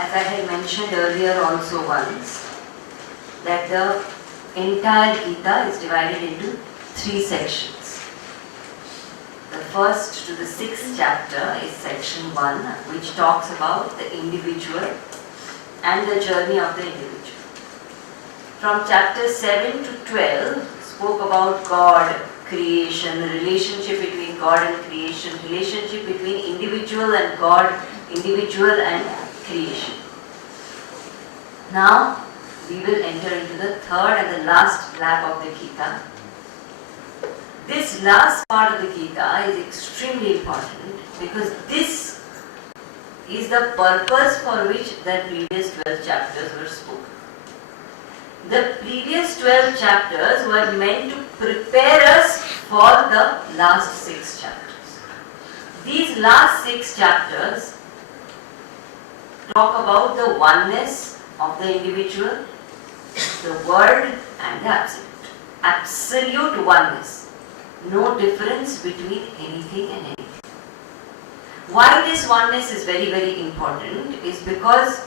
As I had mentioned earlier also once, that the entire Gita is divided into 3 sections. The first to the 6th chapter is section 1, which talks about the individual and the journey of the individual. From chapter 7 to 12 spoke about God, creation, the relationship between God and creation, relationship between individual and God, individual and creation. Now we will enter into the 3rd and the last lap of the Gita. This last part of the Gita is extremely important because this is the purpose for which the previous 12 chapters were spoken. The previous 12 chapters were meant to prepare us for the last 6 chapters. These last 6 chapters talk about the oneness of the individual, the world and the absolute. Absolute oneness. No difference between anything and anything. Why this oneness is very, very important is because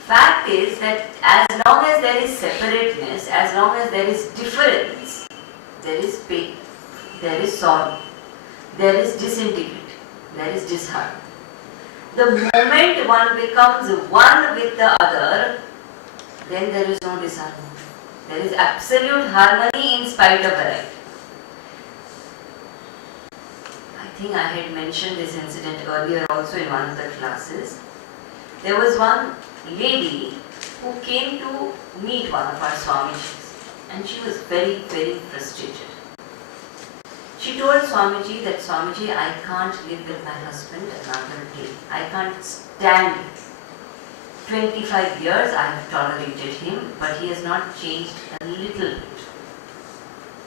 fact is that as long as there is separateness, as long as there is difference, there is pain, there is sorrow, there is disintegrity, there is disharmony. The moment one becomes one with the other, then there is no disharmony. There is absolute harmony in spite of variety. I think I had mentioned this incident earlier also in one of the classes. There was one lady who came to meet one of our Swamijis and she was very, very frustrated. She told Swamiji that, Swamiji, I can't live with my husband another day. I can't stand it. 25 years I have tolerated him, but he has not changed a little bit.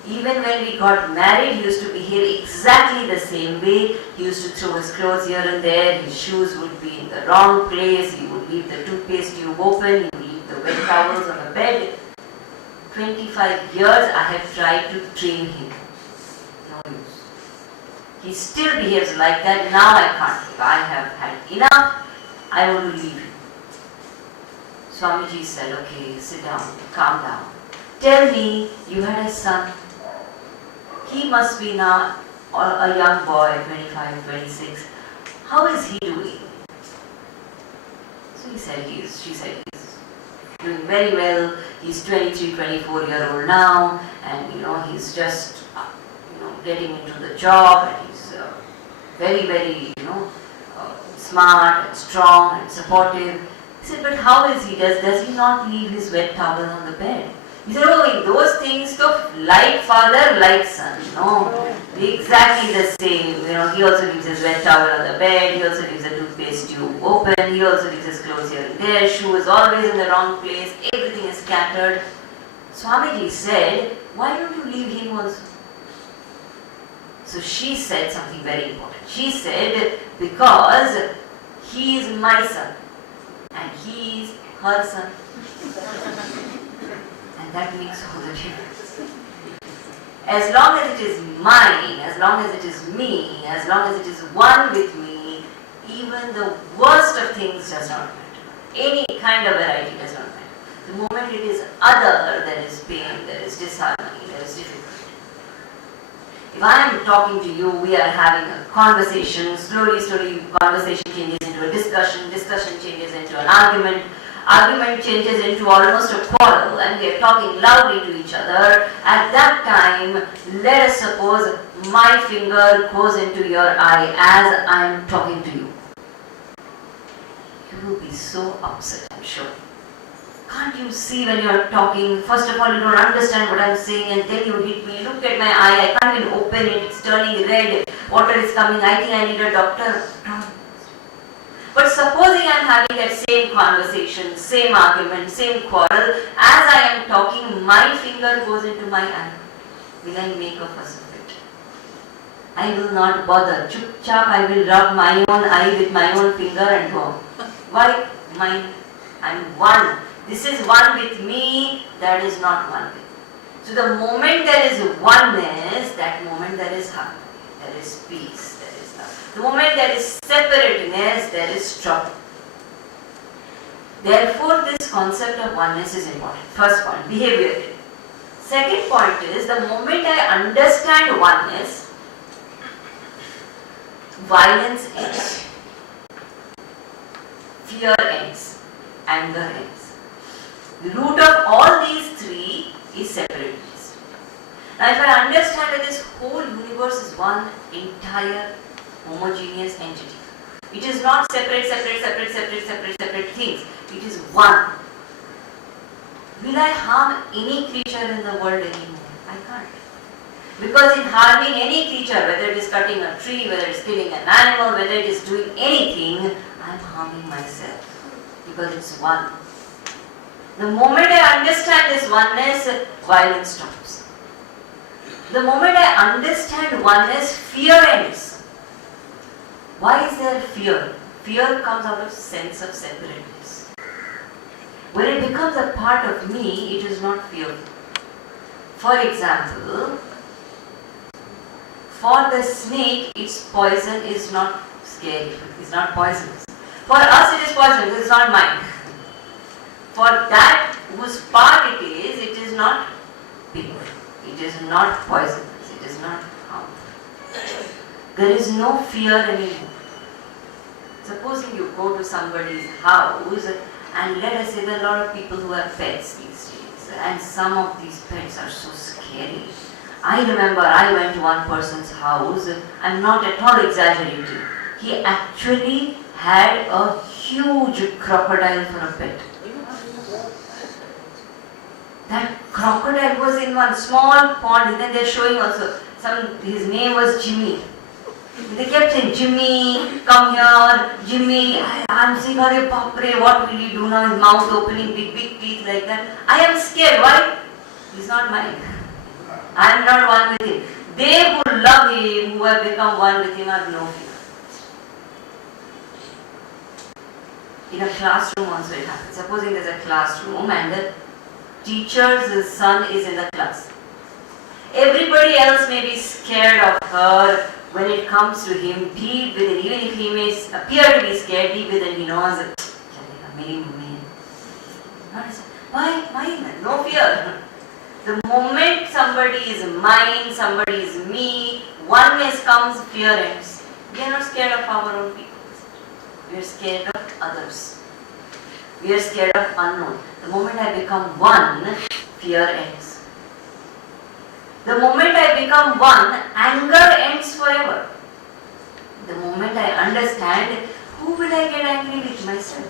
Even when we got married, he used to behave exactly the same way. He used to throw his clothes here and there, his shoes would be in the wrong place, he would leave the toothpaste tube open, he would leave the wet towels on the bed. 25 years I have tried to train him. No use. He still behaves like that. Now I can't. I have had enough. I want to leave him. Swamiji said, okay, sit down, calm down. Tell me, you had a son. He must be now a young boy, 25, 26. How is he doing? So she said he's doing very well. He's 23, 24-year-old now, and he's just getting into the job, and he's very, very smart and strong and supportive. He said, but how is he? Does he not leave his wet towel on the bed? He said, oh, in those things, like father, like son. No, exactly the same. He also leaves his wet towel on the bed. He also leaves the toothpaste tube open. He also leaves his clothes here and there. Shoe is always in the wrong place. Everything is scattered. Swamiji said, why don't you leave him also? So she said something very important. She said, because he is my son and he is her son. And that makes all the difference. As long as it is mine, as long as it is me, as long as it is one with me, even the worst of things does not matter. Any kind of variety does not matter. The moment it is other, there is pain, there is disharmony, there is difficulty. If I am talking to you, we are having a conversation, slowly conversation changes into a discussion changes into an argument changes into almost a quarrel, and we are talking loudly to each other. At that time, let us suppose my finger goes into your eye as I am talking to you. You will be so upset, I'm sure. Can't you see when you are talking? First of all, you don't understand what I'm saying, and then you hit me. Look at my eye, I can't even open it, it's turning red, water is coming, I think I need a doctor. No. But supposing I'm having that same conversation, same argument, same quarrel, as I am talking, my finger goes into my eye. Will I make a fuss of it? I will not bother. Chup chap, I will rub my own eye with my own finger and go. Why? I'm one. This is one with me, that is not one with. So the moment there is oneness, that moment there is harmony, there is peace, there is love. The moment there is separateness, there is trouble. Therefore, this concept of oneness is important. First point, behavior. Second point is, the moment I understand oneness, violence ends, fear ends, anger ends. The root of all these three is separateness. Now, if I understand that this whole universe is one entire homogeneous entity, it is not separate things. It is one. Will I harm any creature in the world anymore? I can't. Because in harming any creature, whether it is cutting a tree, whether it is killing an animal, whether it is doing anything, I am harming myself. Because it's one. The moment I understand this oneness, violence stops. The moment I understand oneness, fear ends. Why is there fear? Fear comes out of sense of separateness. When it becomes a part of me, it is not fearful. For example, for the snake, its poison is not scary, it's not poisonous. For us it is poisonous, it is not mine. For that whose part it is not pure, it is not poisonous, it is not harmful. There is no fear anymore. Supposing you go to somebody's house, and let us say there are a lot of people who have pets these days, and some of these pets are so scary. I remember I went to one person's house, I'm not at all exaggerating. He actually had a huge crocodile for a pet. That crocodile was in one small pond, and then they're showing also, his name was Jimmy. They kept saying, Jimmy, come here, Jimmy. I'm saying, Arey Papre, what will he do now? His mouth opening, big teeth like that. I am scared. Why? He's not mine. I am not one with him. They who love him, who have become one with him, have no fear. In a classroom also it happens. Supposing there's a classroom and the teacher's son is in the class. Everybody else may be scared of her. When it comes to him, deep within, even if he may appear to be scared, deep within he knows that, why? No fear. The moment somebody is mine, somebody is me, oneness comes, fear ends. We are not scared of our own people. We are scared of others. We are scared of unknown. The moment I become one, fear ends. The moment I become one, anger ends forever. The moment I understand, who will I get angry with? Myself.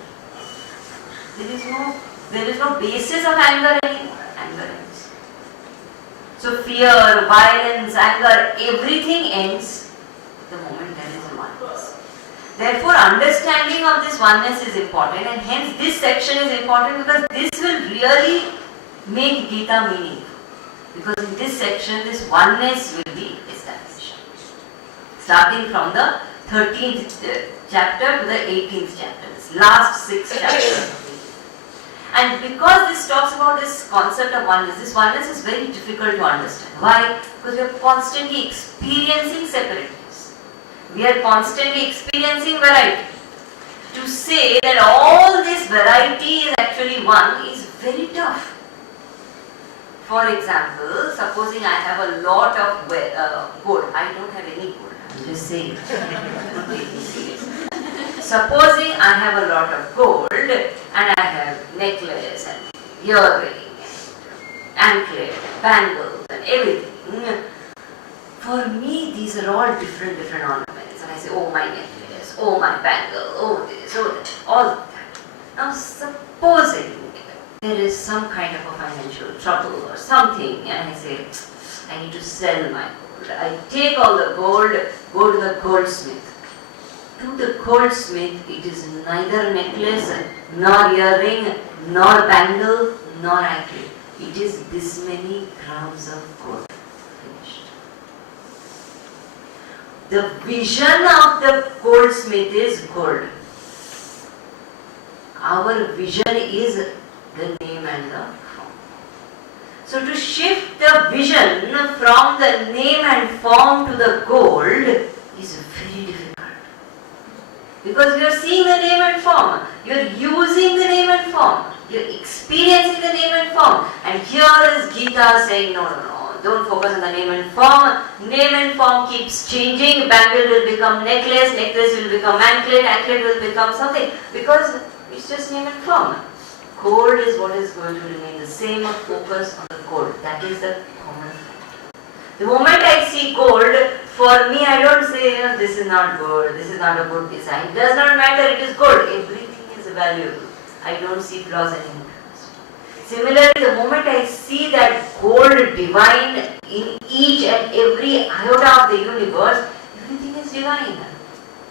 There is no basis of anger anymore. Anger ends. So fear, violence, anger, everything ends the moment there is oneness. Therefore, understanding of this oneness is important, and hence this section is important because this will really make Gita meaningful. Because in this section, this oneness will be established. Starting from the 13th chapter to the 18th chapter, this last 6 chapters. And because this talks about this concept of oneness, this oneness is very difficult to understand. Why? Because we are constantly experiencing separateness. We are constantly experiencing variety. To say that all this variety is actually one is very tough. For example, supposing I have a lot of gold. I don't have any gold. I'm just saying. Don't take me serious. Supposing I have a lot of gold and I have necklace and earring and anklet, bangles and everything. For me, these are all different ornaments. And I say, oh my necklace, oh my bangle, oh this, oh that, all of that. Now supposing there is some kind of a financial trouble or something, and I say, I need to sell my gold. I take all the gold, go to the goldsmith. To the goldsmith, it is neither necklace, nor earring, nor bangle, nor anklet. It is this many grams of gold. Finished. The vision of the goldsmith is gold. Our vision is the name and the form. So to shift the vision from the name and form to the gold is very difficult. Because you are seeing the name and form, you are using the name and form, you are experiencing the name and form. And here is Gita saying, no, don't focus on the name and form. Name and form keeps changing. Bangle will become necklace, necklace will become anklet, anklet will become something. Because it's just name and form. Gold is what is going to remain the same. Focus on the gold. That is the common factor. The moment I see gold, for me I don't say, this is not gold, this is not a good design. It does not matter, it is gold. Everything is valuable. I don't see flaws anymore. Similarly, the moment I see that gold divine in each and every iota of the universe, everything is divine.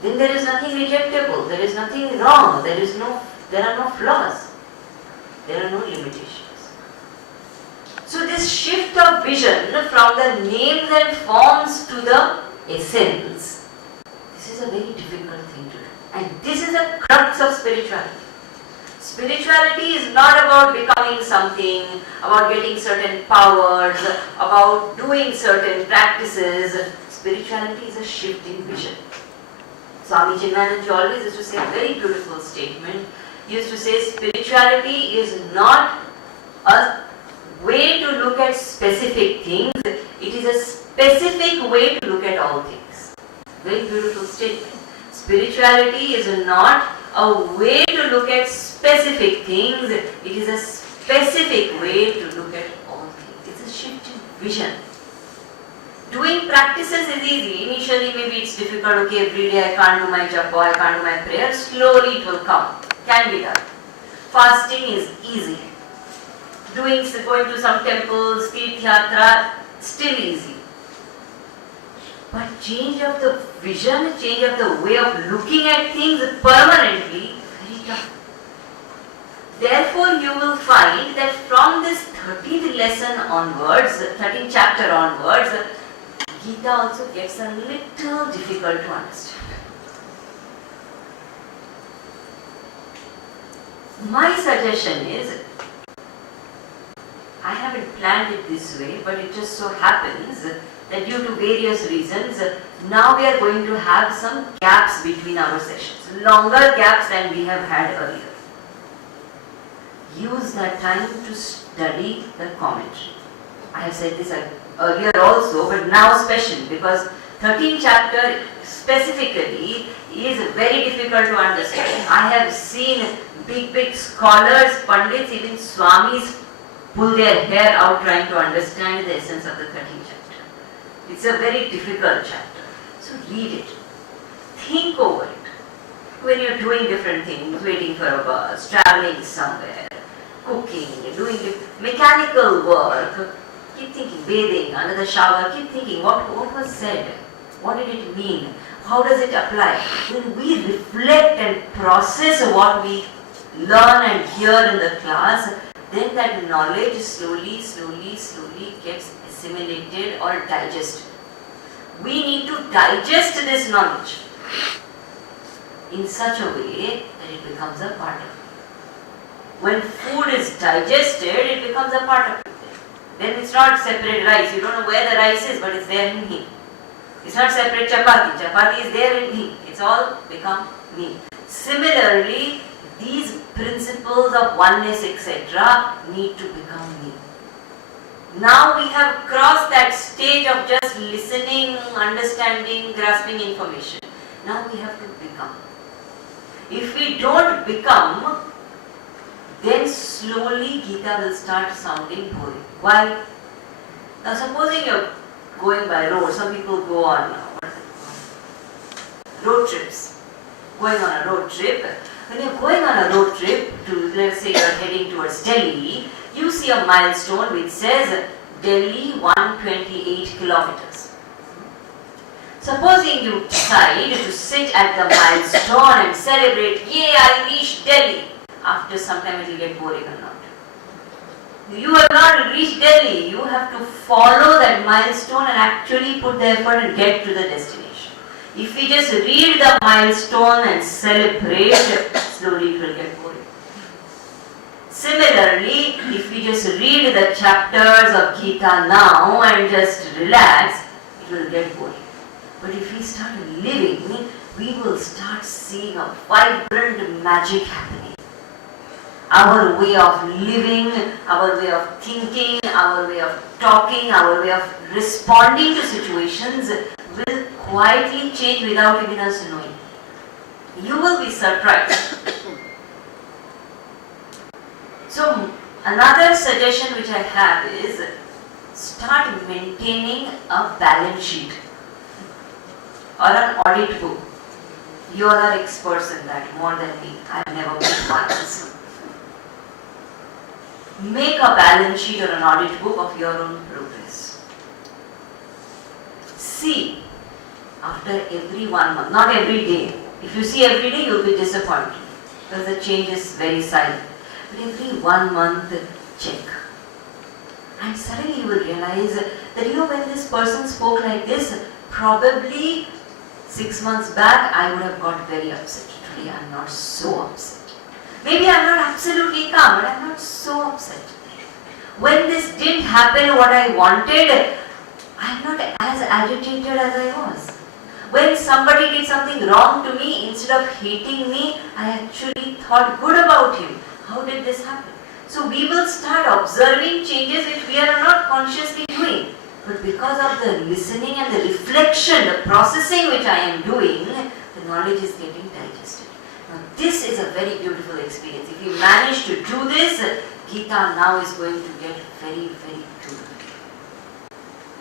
Then there is nothing rejectable, there is nothing wrong, there are no flaws, there are no limitations. So this shift of vision from the names and forms to the essence, this is a very difficult thing to do. And this is the crux of spirituality. Spirituality is not about becoming something, about getting certain powers, about doing certain practices. Spirituality is a shift in vision. Swami Chinmayananda always used to say a very beautiful statement. He used to say spirituality is not a way to look at specific things, it is a specific way to look at all things. Very beautiful statement. Spirituality is not a way to look at specific things, it is a specific way to look at all things. It's a shift in vision. Doing practices is easy. Initially maybe it's difficult, okay, every day I can't do my japa, I can't do my prayer. Slowly it will come. Can be done. Fasting is easy. Going to some temples, Tirth-yatra, still easy. But change of the vision, change of the way of looking at things permanently, very tough. Therefore, you will find that from this 13th lesson onwards, 13th chapter onwards, Gita also gets a little difficult to understand. My suggestion is, I haven't planned it this way, but it just so happens that due to various reasons, now we are going to have some gaps between our sessions, longer gaps than we have had earlier. Use that time to study the commentary. I have said this earlier also, but now especially because 13th chapter specifically is very difficult to understand. I have seen big scholars, Pandits, even Swamis pull their hair out trying to understand the essence of the 13th chapter. It's a very difficult chapter. So read it. Think over it. When you're doing different things, waiting for a bus, traveling somewhere, cooking, doing mechanical work, keep thinking, bathing, under the shower, keep thinking, what was said? What did it mean? How does it apply? When we reflect and process what we learn and hear in the class, then that knowledge slowly gets assimilated or digested. We need to digest this knowledge in such a way that it becomes a part of it. When food is digested, it becomes a part of it. Then it's not separate rice. You don't know where the rice is, but it's there in me. It's not separate chapati. Chapati is there in me. It's all become me. Similarly, these principles of oneness, etc., need to become me. Now we have crossed that stage of just listening, understanding, grasping information. Now we have to become. If we don't become, then slowly Gita will start sounding boring. Why? Now supposing you're going by road, some people go on road trips. Going on a road trip. When you're going on a road trip to, let's say you're heading towards Delhi, you see a milestone which says Delhi 128 kilometers. Supposing you decide to sit at the milestone and celebrate, yay, I reached Delhi. After some time it will get boring or not. You have not reached Delhi. You have to follow that milestone and actually put the effort and get to the destination. If we just read the milestone and celebrate, slowly it will get boring. Similarly, if we just read the chapters of Gita now and just relax, it will get boring. But if we start living, we will start seeing a vibrant magic happening. Our way of living, our way of thinking, our way of talking, our way of responding to situations will quietly change without even us knowing. You will be surprised. So, another suggestion which I have is start maintaining a balance sheet or an audit book. You all are experts in that more than me. I have never made one. Make a balance sheet or an audit book of your own progress. See, after every 1 month, not every day. If you see every day, you will be disappointed because the change is very silent. But every 1 month, check. And suddenly you will realize that when this person spoke like this, probably 6 months back, I would have got very upset. Today, I am not so upset. Maybe I am not absolutely calm, but I am not so upset. When this didn't happen what I wanted, I am not as agitated as I was. When somebody did something wrong to me, instead of hating me, I actually thought good about him. How did this happen? So we will start observing changes which we are not consciously doing. But because of the listening and the reflection, the processing which I am doing, the knowledge is getting digested. Now this is a very beautiful experience. If you manage to do this, Gita now is going to get very, very good.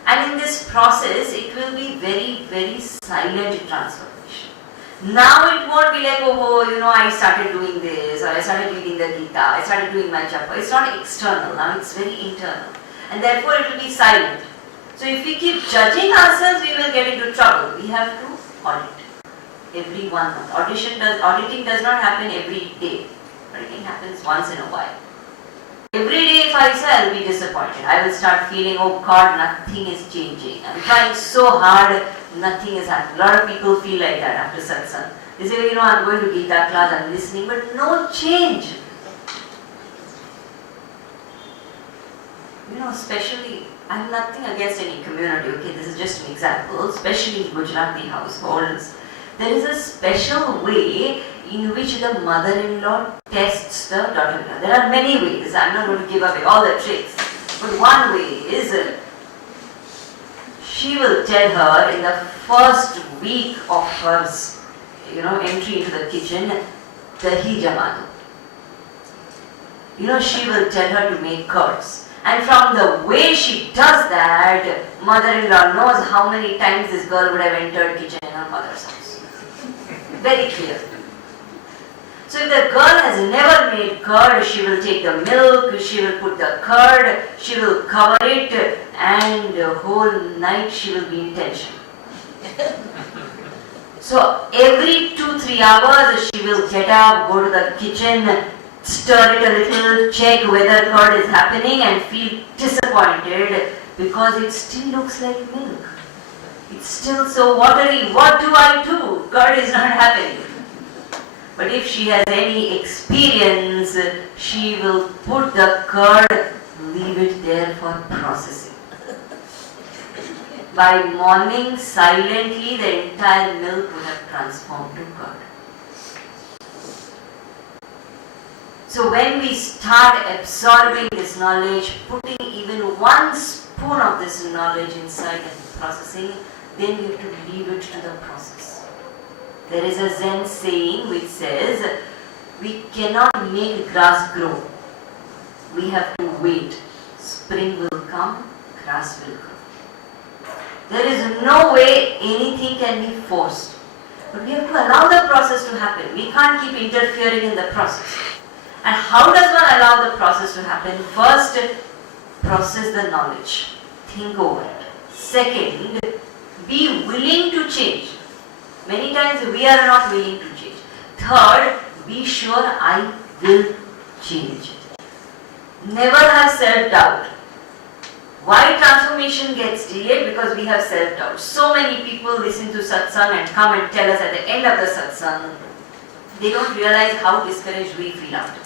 And in this process, it will be very, very silent transformation. Now it won't be like, I started doing this, or I started reading the Gita, I started doing my japa. It's not external, now it's very internal. And therefore it will be silent. So if we keep judging ourselves, we will get into trouble. We have to audit every 1 month. Auditing does not happen every day. Auditing happens once in a while. Every day if I say, I'll be disappointed. I will start feeling, oh God, nothing is changing. I'm trying so hard, nothing is happening. A lot of people feel like that after satsang. They say, I'm going to Gita class, I'm listening, but no change. Especially, I'm nothing against any community, okay, this is just an example, especially in Gujarati households. There is a special way in which the mother-in-law tests the daughter-in-law. There are many ways, I'm not going to give away all the tricks. But one way is, she will tell her in the first week of her entry into the kitchen, dahi jamado. She will tell her to make curds. And from the way she does that, mother-in-law knows how many times this girl would have entered kitchen in her mother's house. Very clear. So if the girl has never made curd, she will take the milk, she will put the curd, she will cover it, and the whole night she will be in tension. So every 2-3 hours she will get up, go to the kitchen, stir it a little, check whether curd is happening and feel disappointed because it still looks like milk. It's still so watery. What do I do? Curd is not happening. But if she has any experience, she will put the curd, leave it there for processing. By morning, silently, the entire milk would have transformed to curd. So when we start absorbing this knowledge, putting even one spoon of this knowledge inside and processing, then we have to leave it to the process. There is a Zen saying which says, we cannot make grass grow. We have to wait. Spring will come, grass will grow. There is no way anything can be forced. But we have to allow the process to happen. We can't keep interfering in the process. And how does one allow the process to happen? First, process the knowledge. Think over it. Second, be willing to change. Many times we are not willing to change. Third, be sure I will change. Never have self-doubt. Why transformation gets delayed? Because we have self-doubt. So many people listen to satsang and come and tell us at the end of the satsang, they don't realize how discouraged we feel after.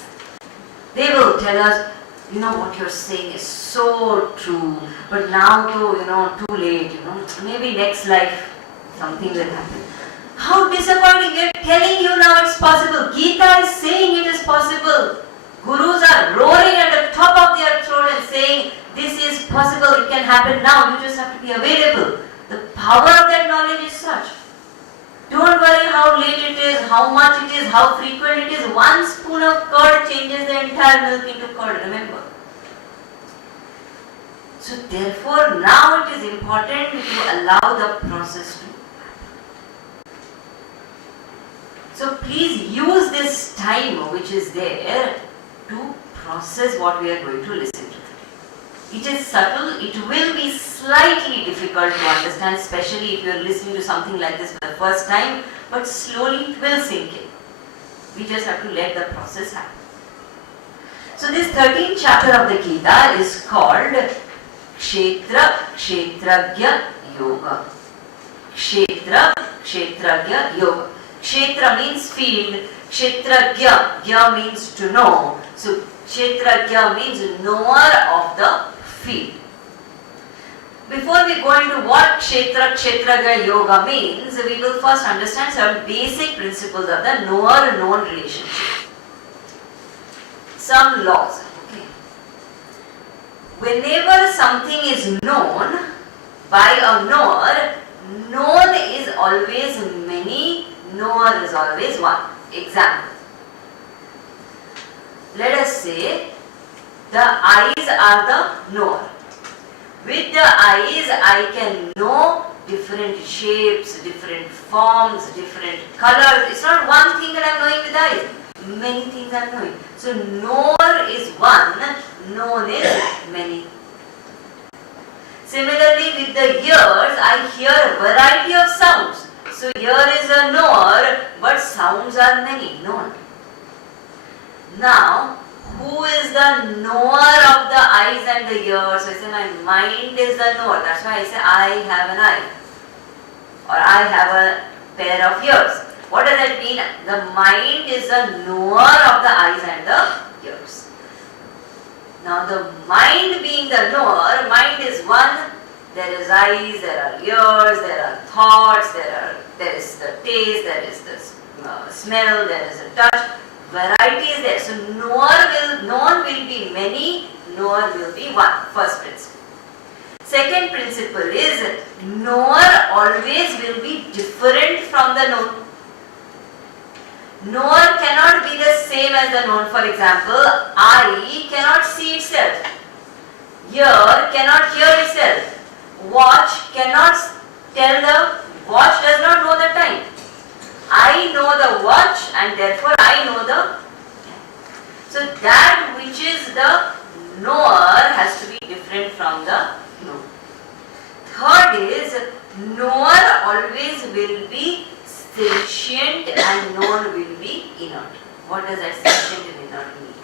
They will tell us, what you're saying is so true, but now too late, maybe next life something will happen. How disappointing! We are telling you now it's possible. Gita is saying it is possible. Gurus are roaring at the top of their throat and saying, this is possible, it can happen now, you just have to be available. The power of that knowledge is such. Don't worry how late it is, how much it is, how frequent it is. One spoon of curd changes the entire milk into curd, remember. So therefore, now it is important to allow the process to happen. So please use this time which is there to process what we are going to listen to. It is subtle, it will be slightly difficult to understand, especially if you are listening to something like this for the first time, but slowly it will sink in. We just have to let the process happen. So this 13th chapter of the Gita is called Kshetra Kshetragya Yoga. Kshetra Kshetragya Yoga. Kshetra means field, Kshetragya, Gya means to know. So Kshetragya means knower of the field. Before we go into what Kshetra Kshetragya Yoga means, we will first understand some basic principles of the knower-known relationship. Some laws. Okay. Whenever something is known by a knower, known is always many, knower is always one. Example. Let us say the eyes are the knower. With the eyes I can know different shapes, different forms, different colors. It's not one thing that I am knowing with the eyes. Many things I am knowing. So knower is one, known is many. Similarly with the ears, I hear a variety of sounds. So ear is a knower, but sounds are many, known. Now, who is the knower of the eyes and the ears? So I say my mind is the knower. That's why I say I have an eye. Or I have a pair of ears. What does that mean? The mind is the knower of the eyes and the ears. Now the mind being the knower, mind is one. There is eyes, there are ears, there are thoughts, there is the taste, there is the smell, there is the touch. Variety is there. So known will be many, knower will be one. First principle. Second principle is knower always will be different from the known. Knower cannot be the same as the known. For example, eye cannot see itself. Ear cannot hear itself. Watch cannot tell the watch does not know the time. I know the watch and therefore I know the time. So that which is the knower has to be different from the known. Third is knower always will be sentient and known will be inert. What does that sentient and inert mean?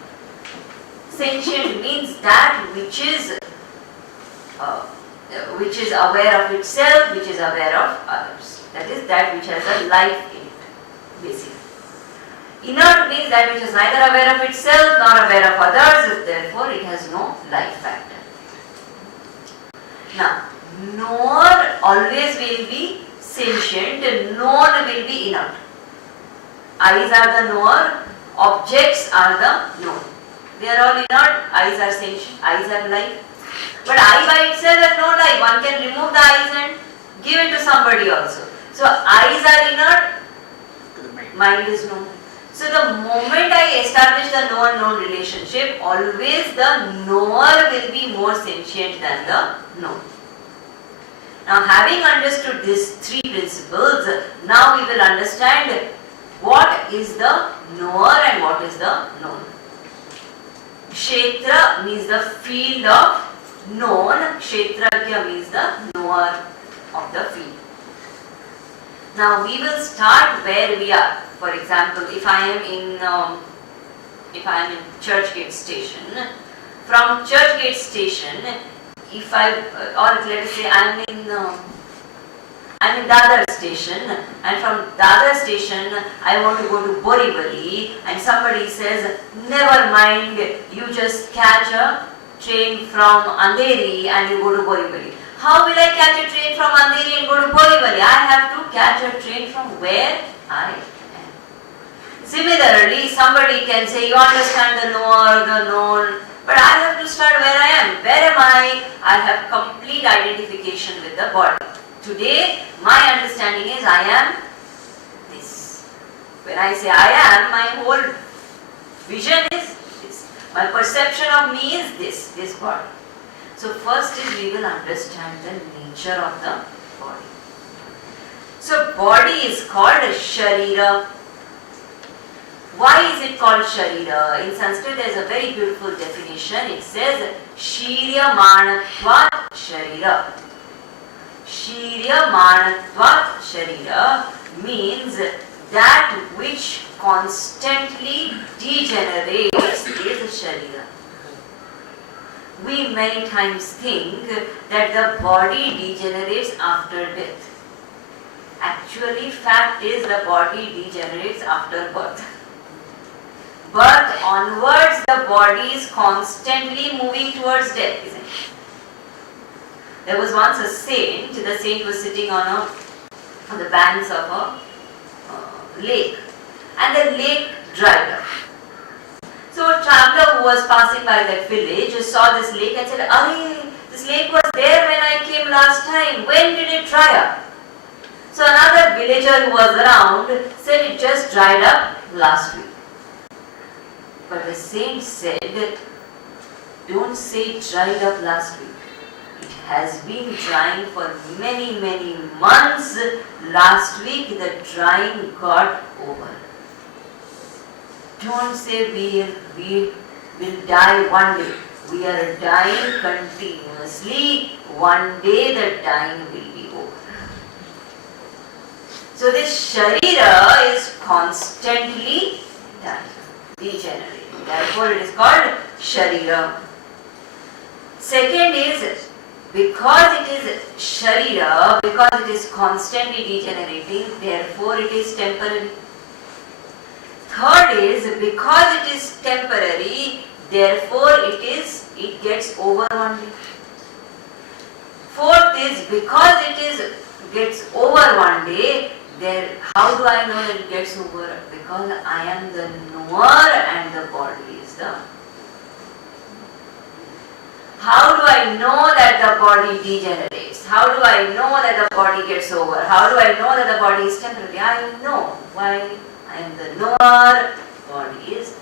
Sentient means that which is aware of itself, which is aware of others. That is that which has a life in it, basically. Inert means that which is neither aware of itself nor aware of others, therefore it has no life factor. Now, knower always will be sentient, known will be inert. Eyes are the knower, Objects are the known. They are all inert. Eyes are sentient. Eyes are life. But eye by itself has no life. One can remove the eyes and give it to somebody also. So eyes are inert. Mind is known. So the moment I establish the knower-known relationship, always the knower will be more sentient than the known. Now, having understood these three principles, now we will understand what is the knower and what is the known. Kshetra means the field of known. Kshetragya means the knower of the field. Now we will start where we are. For example, if I am in Churchgate station, from Churchgate station, if I or let us say I am in Dadar station, and from Dadar station I want to go to Borivali, and somebody says, never mind, you just catch a train from Andheri and you go to Borivali. How will I catch a train from Andheri and go to Borivali? I have to catch a train from where I am. Similarly, somebody can say, you understand the knower, the known, but I have to start where I am. Where am I? I have complete identification with the body. Today, my understanding is I am this. When I say I am, my whole vision is this. My perception of me is this body. So first is we will understand the nature of the body. So body is called Sharira. Why is it called Sharira? In Sanskrit there is a very beautiful definition. It says Shiryamanatvat Sharira. Shiryamanatvat Sharira means that which constantly degenerates is Sharira. We many times think that the body degenerates after death. Actually, fact is the body degenerates after birth. Birth onwards, the body is constantly moving towards death, isn't it? There was once a saint. The saint was sitting on the banks of a lake, and the lake dried up. So a traveler who was passing by that village saw this lake and said, "Arey, this lake was there when I came last time. When did it dry up?" So another villager who was around said, "It just dried up last week." But the saint said, "Don't say it dried up last week. It has been drying for many, many months. Last week the drying got over. Don't say we will die one day. We are dying continuously. One day the dying will be over." So this Sharira is constantly dying, degenerating. Therefore it is called Sharira. Second is, because it is Sharira, because it is constantly degenerating, therefore it is temporary. Third is, because it is temporary, therefore it gets over one day. Fourth is, because it gets over one day, how do I know that it gets over? Because I am the knower and the body is the. How do I know that the body degenerates? How do I know that the body gets over? How do I know that the body is temporary? I know. Why? I am the knower, body is.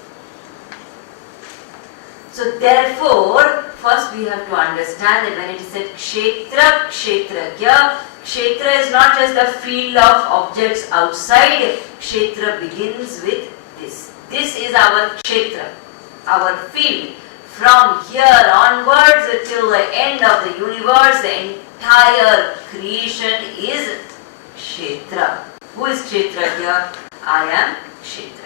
So therefore, first we have to understand that when it is said Kshetra, Kshetragya, Kshetra is not just the field of objects outside. Kshetra begins with this. This is our Kshetra, our field. From here onwards till the end of the universe, the entire creation is Kshetra. Who is Kshetragya? I am Kshetragya.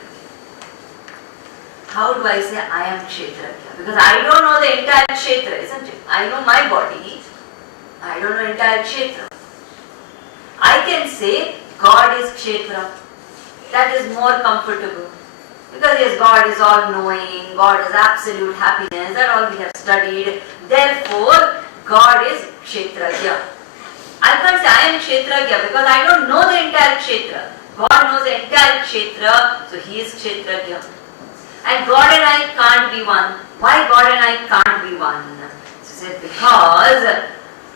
How do I say I am Kshetragya? Because I don't know the entire Kshetra, isn't it? I know my body. I don't know entire Kshetra. I can say God is Kshetra. That is more comfortable. Because yes, God is all knowing, God is absolute happiness, that all we have studied. Therefore, God is Kshetragya. I can't say I am Kshetragya because I don't know the entire Kshetra. God knows the entire Kshetra, so He is Kshetragya. And God and I can't be one. Why God and I can't be one? So he said, because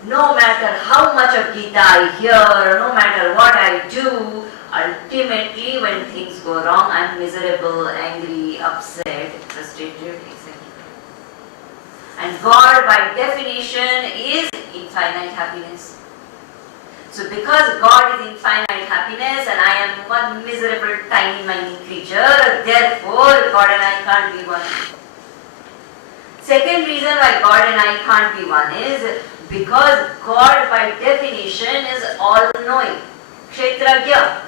no matter how much of Gita I hear, no matter what I do, ultimately when things go wrong, I'm miserable, angry, upset, frustrated, etc. And God by definition is infinite happiness. So because God is infinite happiness and I am one miserable tiny minute creature, therefore God and I can't be one. Second reason why God and I can't be one is because God by definition is all-knowing. Kshetragya.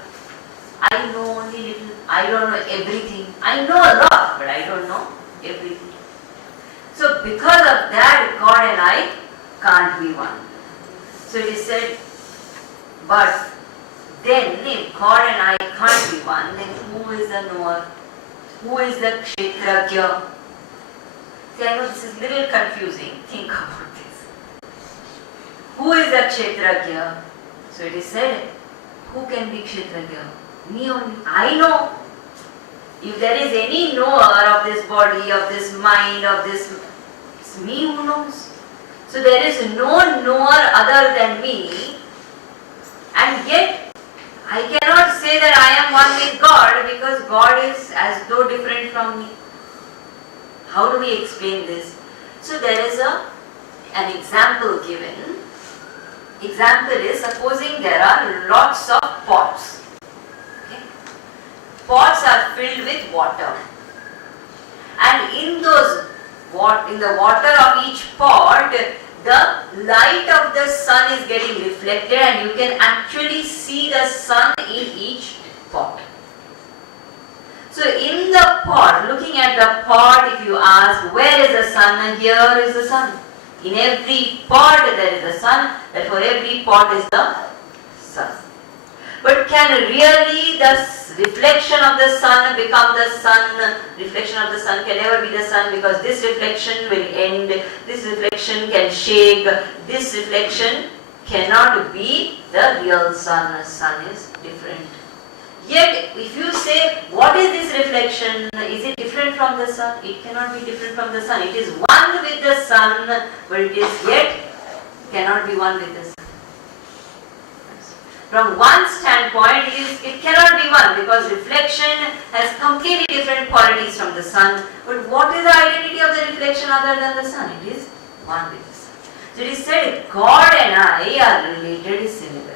I know only little. I don't know everything. I know a lot, but I don't know everything. So because of that, God and I can't be one. So it is said, but then if God and I can't be one, then who is the knower? Who is the Kshetragya? See, I know this is a little confusing. Think about this. Who is the Kshetragya? So it is said, who can be Kshetragya? Me only. I know. If there is any knower of this body, of this mind, of this, it's me who knows. So there is no knower other than me. And yet, I cannot say that I am one with God because God is as though different from me. How do we explain this? So there is an example given. Example is, supposing there are lots of pots. Okay? Pots are filled with water. And in the water of each pot, the light of the sun is getting reflected and you can actually see the sun in each pot. So in the pot, looking at the pot, if you ask where is the sun, here is the sun. In every pot there is the sun, therefore every pot is the sun. But can really the reflection of the sun become the sun? Reflection of the sun can never be the sun because this reflection will end, this reflection can shake, this reflection cannot be the real sun. The sun is different. Yet, if you say, what is this reflection? Is it different from the sun? It cannot be different from the sun. It is one with the sun, but it is yet cannot be one with the sun. From one standpoint, it cannot be one because reflection has completely different qualities from the sun. But what is the identity of the reflection other than the sun? It is one with the sun. So it is said, God and I are related, is similar.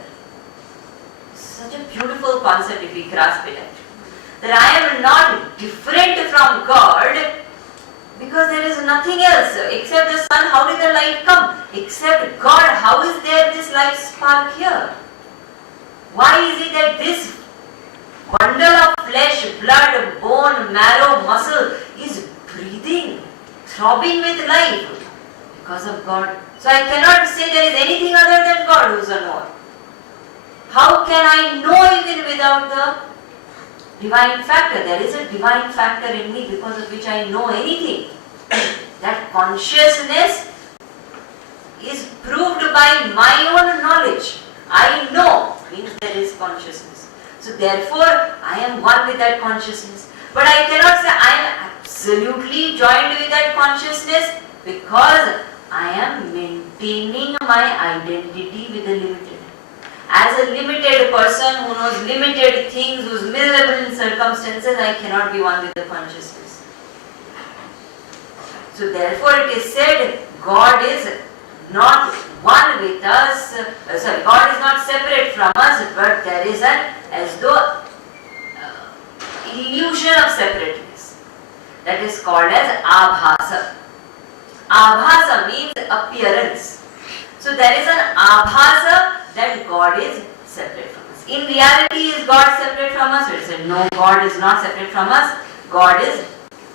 Such a beautiful concept if we grasp it actually. That I am not different from God because there is nothing else except the sun. How did the light come? Except God. How is there this light spark here? Why is it that this bundle of flesh, blood, bone, marrow, muscle is breathing, throbbing with life? Because of God. So I cannot say there is anything other than God who is a knower. How can I know even without the divine factor? There is a divine factor in me because of which I know anything. That consciousness is proved by my own knowledge. I know means there is consciousness. So therefore, I am one with that consciousness. But I cannot say I am absolutely joined with that consciousness because I am maintaining my identity with the limited. As a limited person who knows limited things, who is miserable in circumstances, I cannot be one with the consciousness. So therefore it is said, God is not one with us, God is not separate from us, but there is an, as though, illusion of separateness. That is called as abhasa. Abhasa means appearance. So there is an abhasa that God is separate from us. In reality, is God separate from us? We say, no, God is not separate from us. God is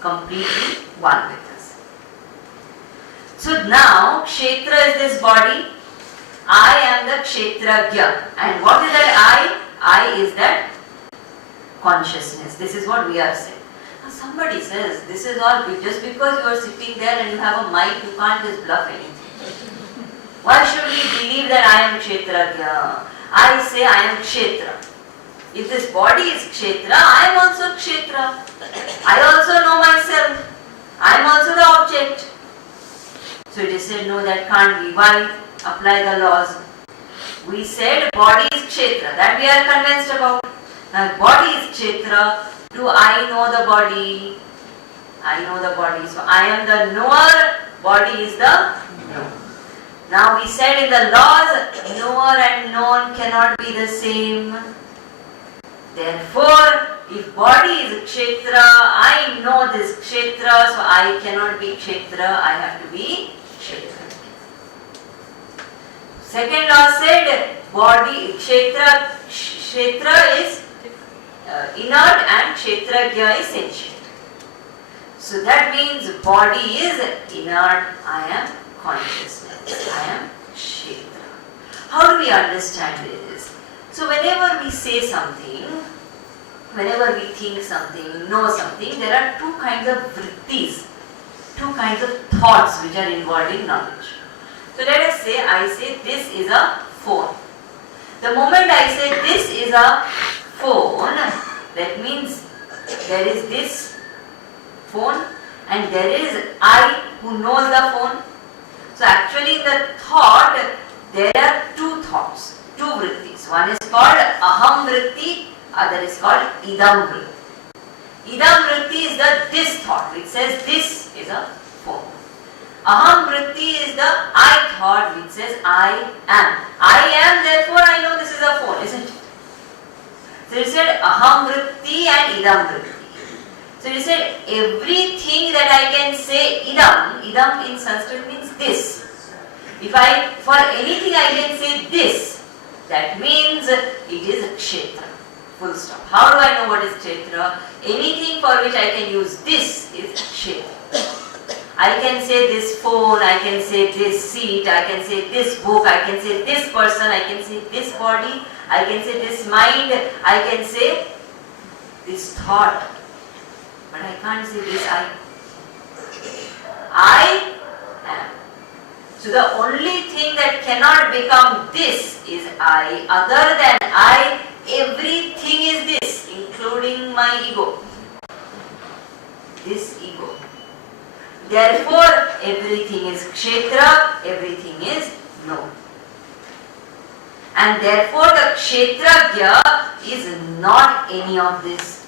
completely one with us. So now, Kshetra is this body. I am the Kshetragya. And what is that I? I is that consciousness. This is what we are saying. Now somebody says, this is all just because you are sitting there and you have a mic, you can't just bluff anything. Why should we believe that I am Kshetragya? I say I am Kshetra. If this body is Kshetra, I am also Kshetra. I also know myself. I am also the object. So it is said, no, that can't be. Why? Apply the laws. We said body is Kshetra. That we are convinced about. Now body is Kshetra. Do I know the body? I know the body. So I am the knower. Body is the knower. Now we said in the laws, knower and known cannot be the same. Therefore, if body is Kshetra, I know this Kshetra, so I cannot be Kshetra, I have to be Kshetra. Second law said, body, Kshetra is inert and Kshetragya is sentient. So that means body is inert, I am consciousness, I am Kshetra. How do we understand this? So whenever we say something, whenever we think something, know something, there are two kinds of vrittis, two kinds of thoughts which are involved in knowledge. So let us say, I say this is a phone. The moment I say this is a phone, that means there is this phone and there is I who knows the phone. So actually in the thought, there are two thoughts, two vrittis. One is called aham vritti, other is called idam vritti. Idam vritti is the this thought, which says this is a phone. Aham vritti is the I thought, which says I am. I am, therefore I know this is a phone, isn't it? So you said aham vritti and idam vritti. So you said everything that I can say idam, idam in Sanskrit means this. If for anything I can say this, that means it is Kshetra. Full stop. How do I know what is Kshetra? Anything for which I can use this is Kshetra. I can say this phone, I can say this seat, I can say this book, I can say this person, I can say this body, I can say this mind, I can say this thought. But I can't say this I am. So the only thing that cannot become this is I. Other than I, everything is this, including my ego. This ego. Therefore, everything is Kshetra, everything is known. And therefore, the Kshetragya is not any of this.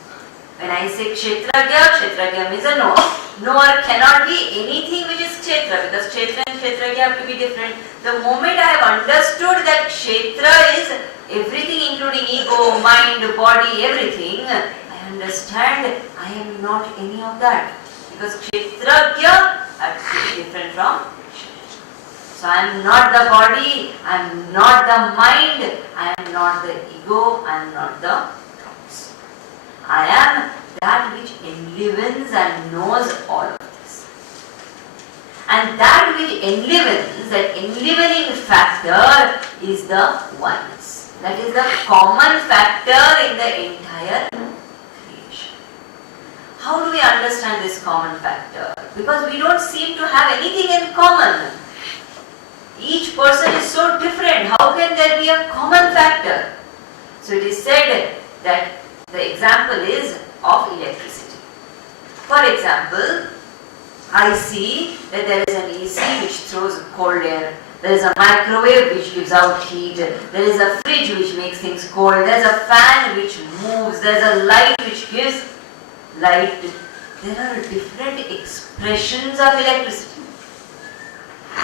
When I say Kshetragya means a knower. Knower cannot be anything which is Kshetra, because Kshetra and Kshetragya have to be different. The moment I have understood that Kshetra is everything including ego, mind, body, everything, I understand I am not any of that. Because Kshetragya has to be different from Kshetra. So I am not the body, I am not the mind, I am not the ego, I am not the thoughts. I am that which enlivens and knows all of this. And that which enlivens, that enlivening factor is the oneness. That is the common factor in the entire creation. How do we understand this common factor? Because we don't seem to have anything in common. Each person is so different. How can there be a common factor? So it is said that the example is of electricity. For example, I see that there is an AC which throws cold air. There is a microwave which gives out heat. There is a fridge which makes things cold. There is a fan which moves. There is a light which gives light. There are different expressions of electricity.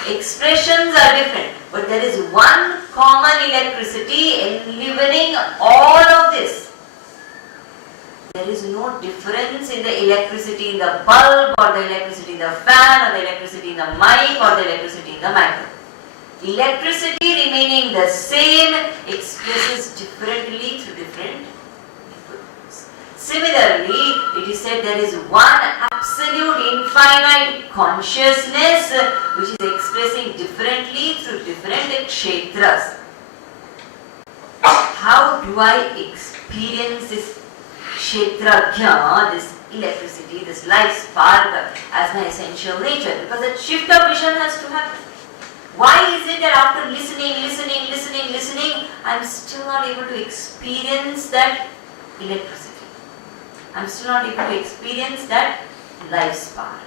Expressions are different, but there is one common electricity enlivening all of this. There is no difference in the electricity in the bulb, or the electricity in the fan, or the electricity in the mic, or the electricity in the microwave. Electricity remaining the same expresses differently through different methods. Similarly, it is said there is one absolute infinite consciousness which is expressing differently through different kshetras. How do I experience this kshetragya, this electricity, this life spark as my essential nature? Because that shift of vision has to happen. Why is it that after listening, I am still not able to experience that electricity. I'm still not able to experience that life spark.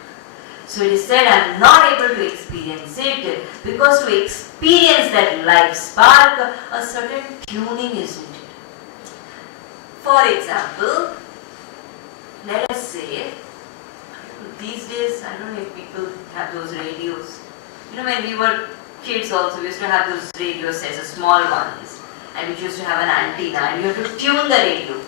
So it is said I am not able to experience it because to experience that life spark, a certain tuning is needed. For example, let us say, these days, I don't know if people have those radios. You know, when we were kids also, we used to have those radio sets, the small ones, and we used to have an antenna, and you have to tune the radio.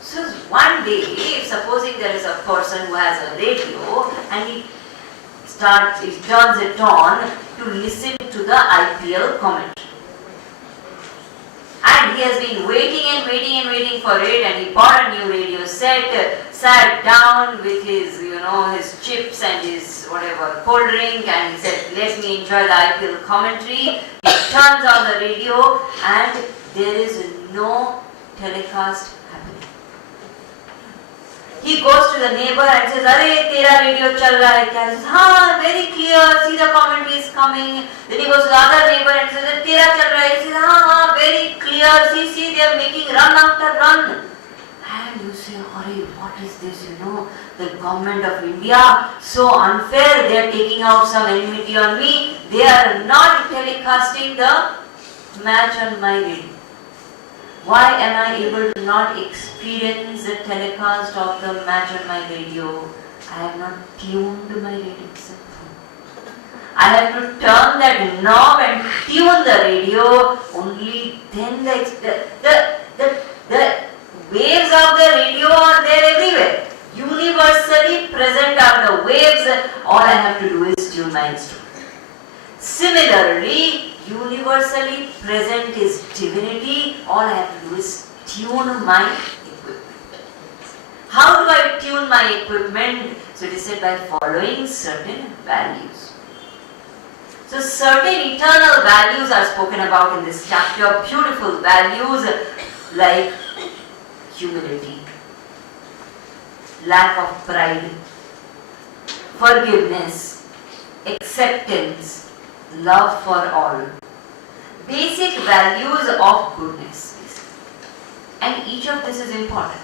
So one day, if supposing there is a person who has a radio, and he turns it on to listen to the IPL commentary. And he has been waiting for it, and he bought a new radio set, sat down with his, his chips and his whatever cold drink, and he said, let me enjoy the IPL commentary. He turns on the radio, and there is no telecast happening. He goes to the neighbor and says, "Arey, tera radio chal raha hai kya?" He says, "Haan, very clear, see the commentary is coming." Then he goes to the other neighbor and says, "Tera chal raha hai." He says, "Haan, very clear, see, they are making run after run." And you say, "Arey, what is this, the government of India, so unfair, they are taking out some enmity on me, they are not telecasting the match on my radio. Why am I able to not experience the telecast of the match on my radio? I have not tuned my radio set. I have to turn that knob and tune the radio. Only then the waves of the radio are there everywhere. Universally present are the waves. All I have to do is tune my instrument. Similarly, universally present is divinity. All I have to do is tune my equipment. How do I tune my equipment? So it is said by following certain values. So certain eternal values are spoken about in this chapter. Beautiful values like humility, lack of pride, forgiveness, acceptance, love for all. Basic values of goodness. And each of this is important.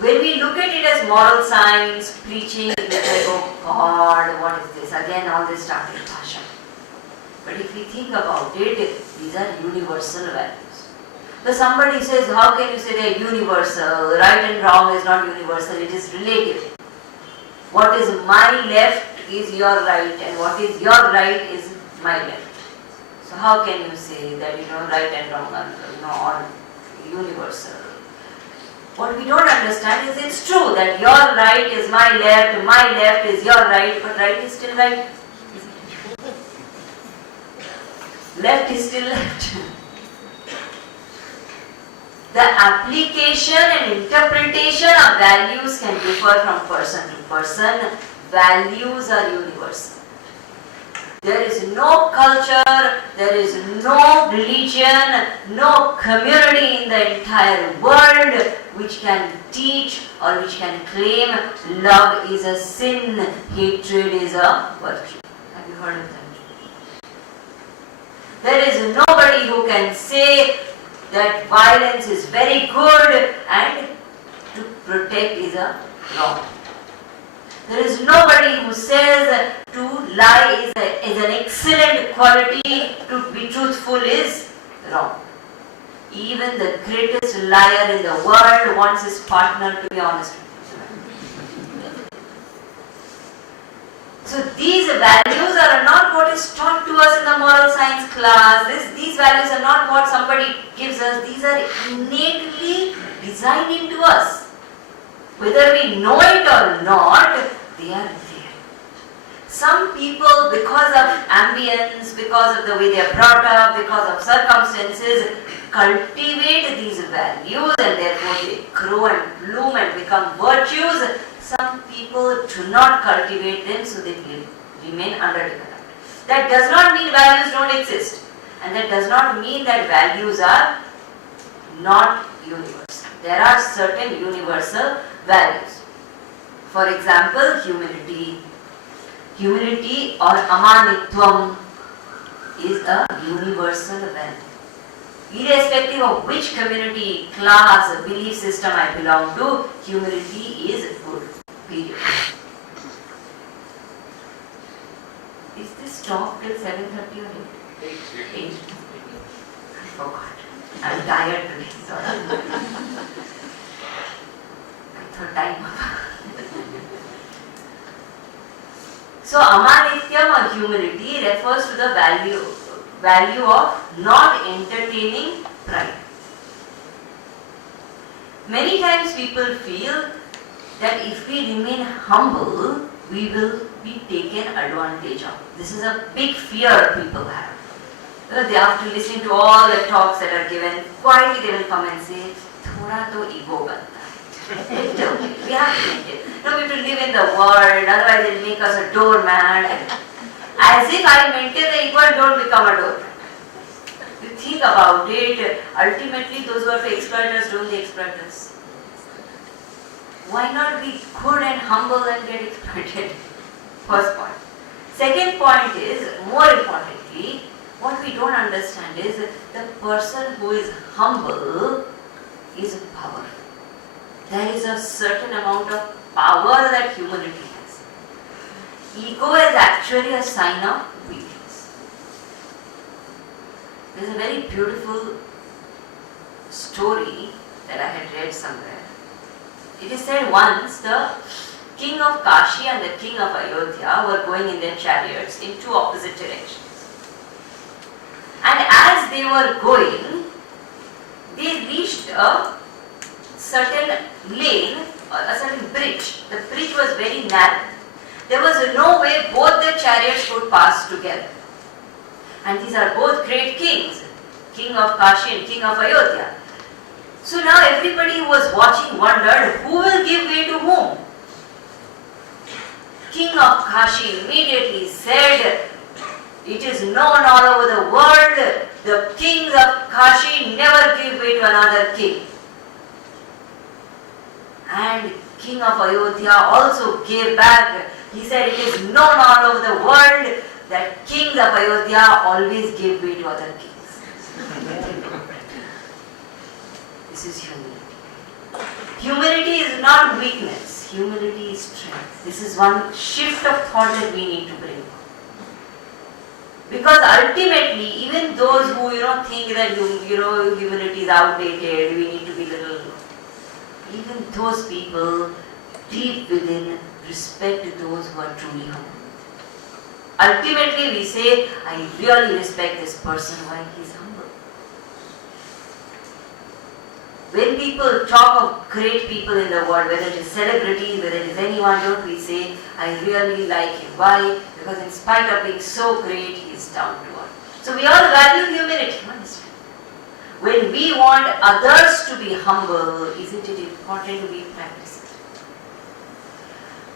When we look at it as moral science, preaching, we say, oh God, what is this? Again, all this started passion. But if we think about it, these are universal values. So somebody says, how can you say they are universal? Right and wrong is not universal, it is relative. What is my left is your right, and what is your right is my left. So how can you say that right and wrong are all universal? What we don't understand is it's true that your right is my left is your right, but right is still right. Left is still left. The application and interpretation of values can differ from person to person. Values are universal. There is no culture, there is no religion, no community in the entire world which can teach or which can claim love is a sin, hatred is a virtue. Have you heard of that? There is nobody who can say that violence is very good and to protect is a wrong. There is nobody who says to lie is an excellent quality, to be truthful is wrong. Even the greatest liar in the world wants his partner to be honest with him. So these values are not what is taught to us in the moral science class. These values are not what somebody gives us. These are innately designed into us. Whether we know it or not, they are there. Some people, because of ambience, because of the way they are brought up, because of circumstances, cultivate these values and therefore they grow and bloom and become virtues. Some people do not cultivate them, so they remain underdeveloped. That does not mean values don't exist. And that does not mean that values are not universal. There are certain universal values. For example, humility. Humility or amanitvam is a universal value. Irrespective of which community, class, belief system I belong to, humility is good. Period. Is this talk till 7:30 or 8? 8. I forgot. I'm tired today. Sorry. I thought time. So Amanithyam or humility refers to the value of not entertaining pride. Many times people feel that if we remain humble, we will be taken advantage of. This is a big fear people have. They have to listen to all the talks that are given. Quietly they will come and say, "Thoda to ego banta hai." We have to make it. No, we have to live in the world, otherwise it will make us a doormat. As if I maintain the ego and don't become a doormat. You think about it, ultimately those who are to exploit us, don't they exploit us? Why not be good and humble and get exploited? First point. Second point is, more importantly, what we don't understand is the person who is humble is powerful. There is a certain amount of power that humility has. Ego is actually a sign of weakness. There is a very beautiful story that I had read somewhere. It is said once the king of Kashi and the king of Ayodhya were going in their chariots in two opposite directions. And as they were going, they reached a certain lane, or a certain bridge. The bridge was very narrow. There was no way both the chariots could pass together. And these are both great kings, king of Kashi and king of Ayodhya. So now everybody who was watching wondered, who will give way to whom? King of Kashi immediately said, "It is known all over the world, the kings of Kashi never give way to another king." And king of Ayodhya also gave back. He said, "It is known all over the world that kings of Ayodhya always give way to other kings." This is humility. Humility is not weakness. Humility is strength. This is one shift of thought that we need to bring. Because ultimately, even those who think that humility is outdated, we need to be little. Even those people deep within respect those who are truly humble. Ultimately, we say, "I really respect this person. Why he's humble." When people talk of great people in the world, whether it is celebrities, whether it is anyone, don't we say, "I really like him." Why? Because in spite of being so great, he is down to earth. So we all value humility. Understand? When we want others to be humble, isn't it important to be practiced?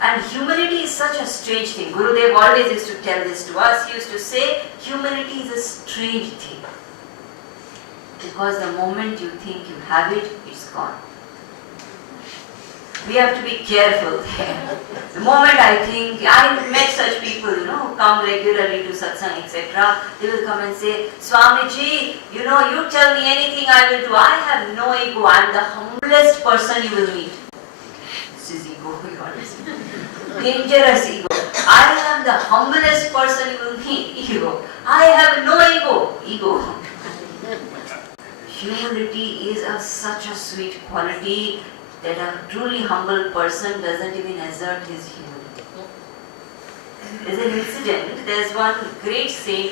And humility is such a strange thing. Gurudev always used to tell this to us. He used to say, humility is a strange thing. Because the moment you think you have it, it's gone. We have to be careful there. The moment I think, I met such people, who come regularly to satsang, etc. They will come and say, "Swamiji, you tell me anything I will do. I have no ego. I am the humblest person you will meet." This is ego, you understand? Dangerous ego. "I am the humblest person you will meet." Ego. "I have no ego." Ego. Humility is such a sweet quality that a truly humble person doesn't even assert his humility. There's an incident, there was one great saint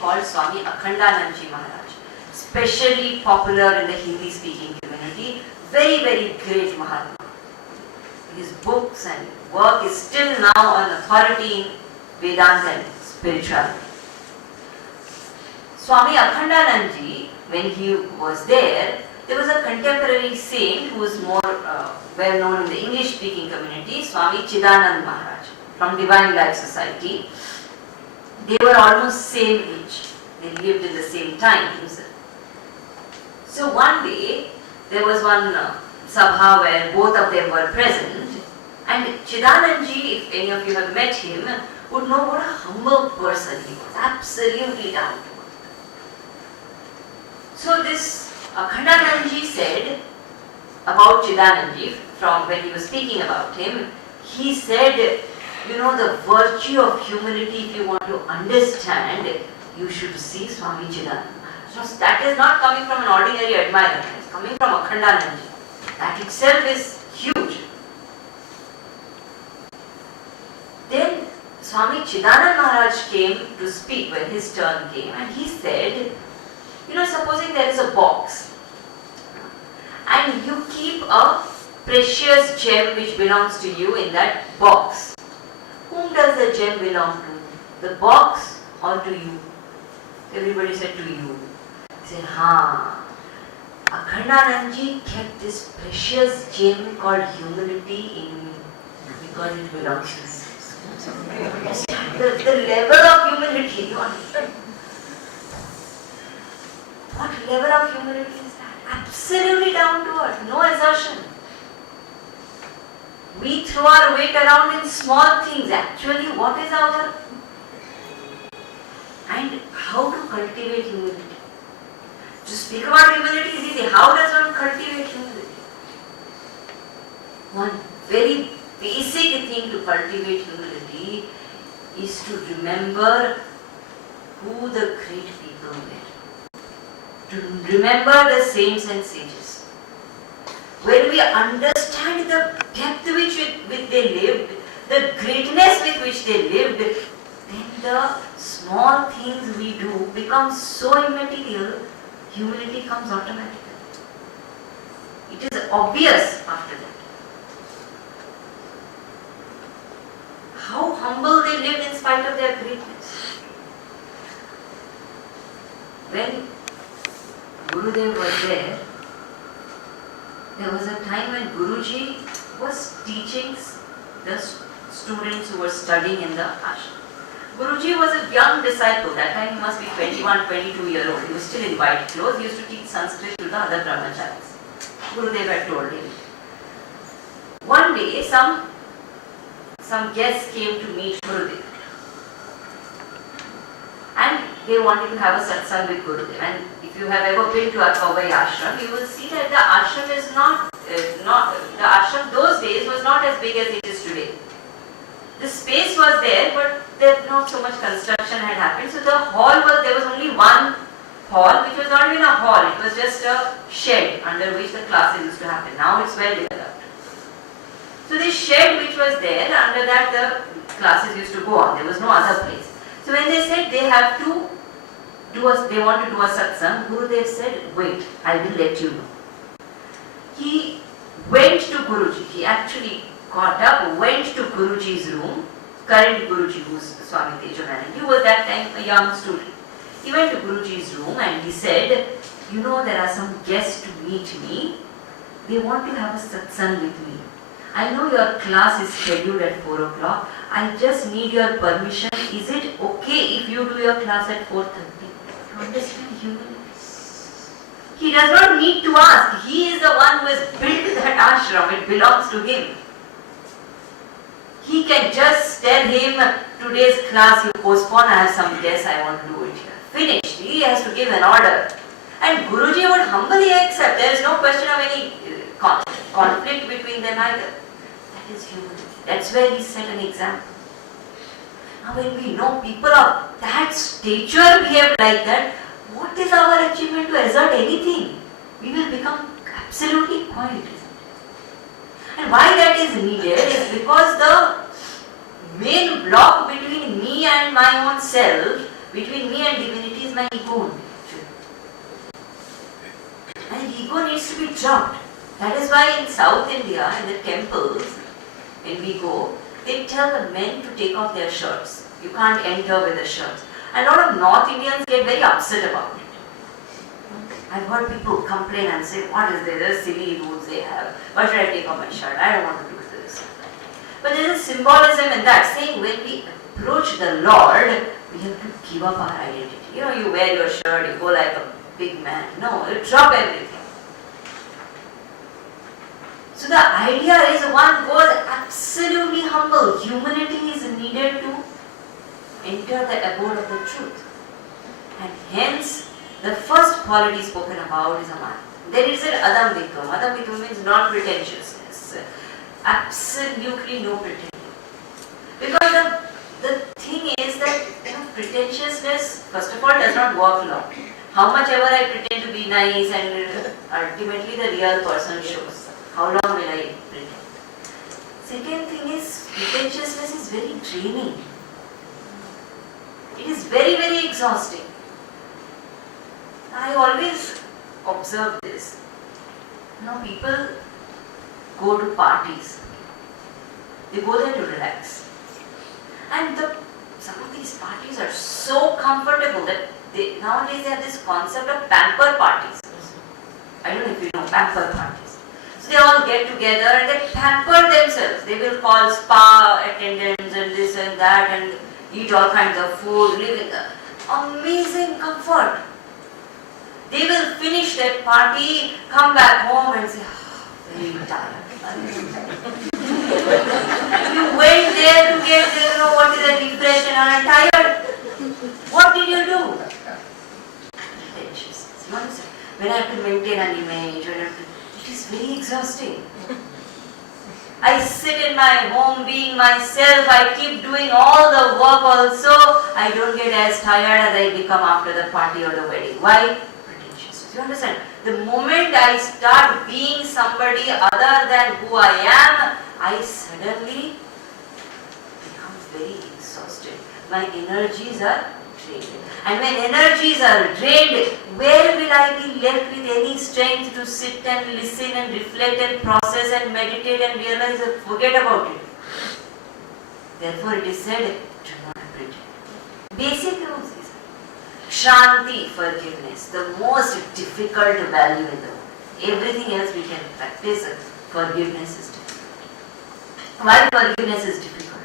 called Swami Akhandanandji Maharaj, especially popular in the Hindi speaking community, very, very great Mahatma. His books and work is still now on authority in Vedanta and spirituality. Swami Akhandanandji, when he was there was a contemporary saint who was more well known in the English speaking community, Swami Chidanand Maharaj from Divine Life Society. They were almost same age. They lived in the same times. So one day there was one sabha where both of them were present, and Chidanandji, if any of you have met him, would know what a humble person he was, absolutely down to earth. So this Akhandanandji said about Chidanandji, from when he was speaking about him, he said, you know, the virtue of humility, if you want to understand, you should see Swami Chidananda. So that is not coming from an ordinary admirer, it is coming from Akhandanandji. That itself is huge. Then Swami Chidananda Maharaj came to speak when his turn came, and he said, you know, supposing there is a box and you keep a precious gem which belongs to you in that box. Whom does the gem belong to? The box or to you? Everybody said to you. He said, Akhandanandji kept this precious gem called humility in me because it belongs to me. The level of humility, you understand? What level of humility is that? Absolutely down to earth, no assertion. We throw our weight around in small things. Actually, what is our... And how to cultivate humility? To speak about humility is easy. How does one cultivate humility? One very basic thing to cultivate humility is to remember who the great people were. To remember the saints and sages. When we understand the depth with they lived, the greatness with which they lived, then the small things we do become so immaterial, humility comes automatically. It is obvious after that. How humble they lived in spite of their greatness. When Gurudev was there was a time when Guruji was teaching the students who were studying in the ashram. Guruji was a young disciple. That time he must be 21, 22 years old. He was still in white clothes. He used to teach Sanskrit to the other brahmacharis. Gurudev had told him. One day, some guests came to meet Gurudev. And they wanted to have a satsang with Gurudev. And if you have ever been to Akhavai ashram, you will see that the ashram is the ashram those days was not as big as it is today. The space was there, but not so much construction had happened. So there was only one hall, which was not even a hall, it was just a shed under which the classes used to happen. Now it's well developed. So this shed which was there, under that the classes used to go on. There was no other place. So when they said they want to do a satsang, Gurudev said, wait, I will let you know. He went to Guruji. He actually got up, went to Guruji's room. Current Guruji, who's Swami Tejanand, he was that time a young student. He went to Guruji's room and he said, you know, there are some guests to meet me. They want to have a satsang with me. I know your class is scheduled at 4 o'clock. I just need your permission. Is it okay if you do your class at 4:30? You understand humility? He does not need to ask. He is the one who has built that ashram. It belongs to him. He can just tell him, today's class you postpone, I have some guests, I want to do it here. Finished. He has to give an order. And Guruji would humbly accept. There is no question of any conflict between them either. That is humility. That's where he set an example. Now when we know people of that stature behave like that, what is our achievement to assert anything? We will become absolutely quiet. And why that is needed is because the main block between me and my own self, between me and divinity, is my ego. And ego needs to be dropped. That is why in South India, in the temples, when we go, they tell the men to take off their shirts. You can't enter with the shirts. And a lot of North Indians get very upset about it. I've heard people complain and say, what is this? There's silly rules they have. Why should I take off my shirt? I don't want to do this. But there is a symbolism in that, saying when we approach the Lord, we have to give up our identity. You know, you wear your shirt, you go like a big man. No, you drop everything. So the idea is one goes absolutely humble. Humility is needed to enter the abode of the truth. And hence, the first quality spoken about is Aman. Then it said Adam Vikram. Adam Vikram means non-pretentiousness. Absolutely no pretending. Because the thing is that pretentiousness, first of all, does not work long. How much ever I pretend to be nice and ultimately the real person shows. How long will I pretend? Second thing is, pretentiousness is very draining. It is very, very exhausting. I always observe this. People go to parties. They go there to relax. And some of these parties are so comfortable that nowadays they have this concept of pamper parties. I don't know if you know pamper parties. So they all get together and they pamper themselves. They will call spa attendants and this and that and eat all kinds of food, live in the amazing comfort. They will finish that party, come back home and say, very tired. You went there to get, what is a refresh and are tired. What did you do? When I have to maintain an image, it is very exhausting. I sit in my home being myself, I keep doing all the work also, I don't get as tired as I become after the party or the wedding. Why? Pretentiousness. You understand? The moment I start being somebody other than who I am, I suddenly become very exhausted. My energies are drained. And when energies are drained, where will I be left with any strength to sit and listen and reflect and process and meditate and realize and forget about it? Therefore it is said, do not pretend. Basic rules is Shanti, forgiveness, the most difficult value in the world. Everything else we can practice, forgiveness is difficult. Why forgiveness is difficult?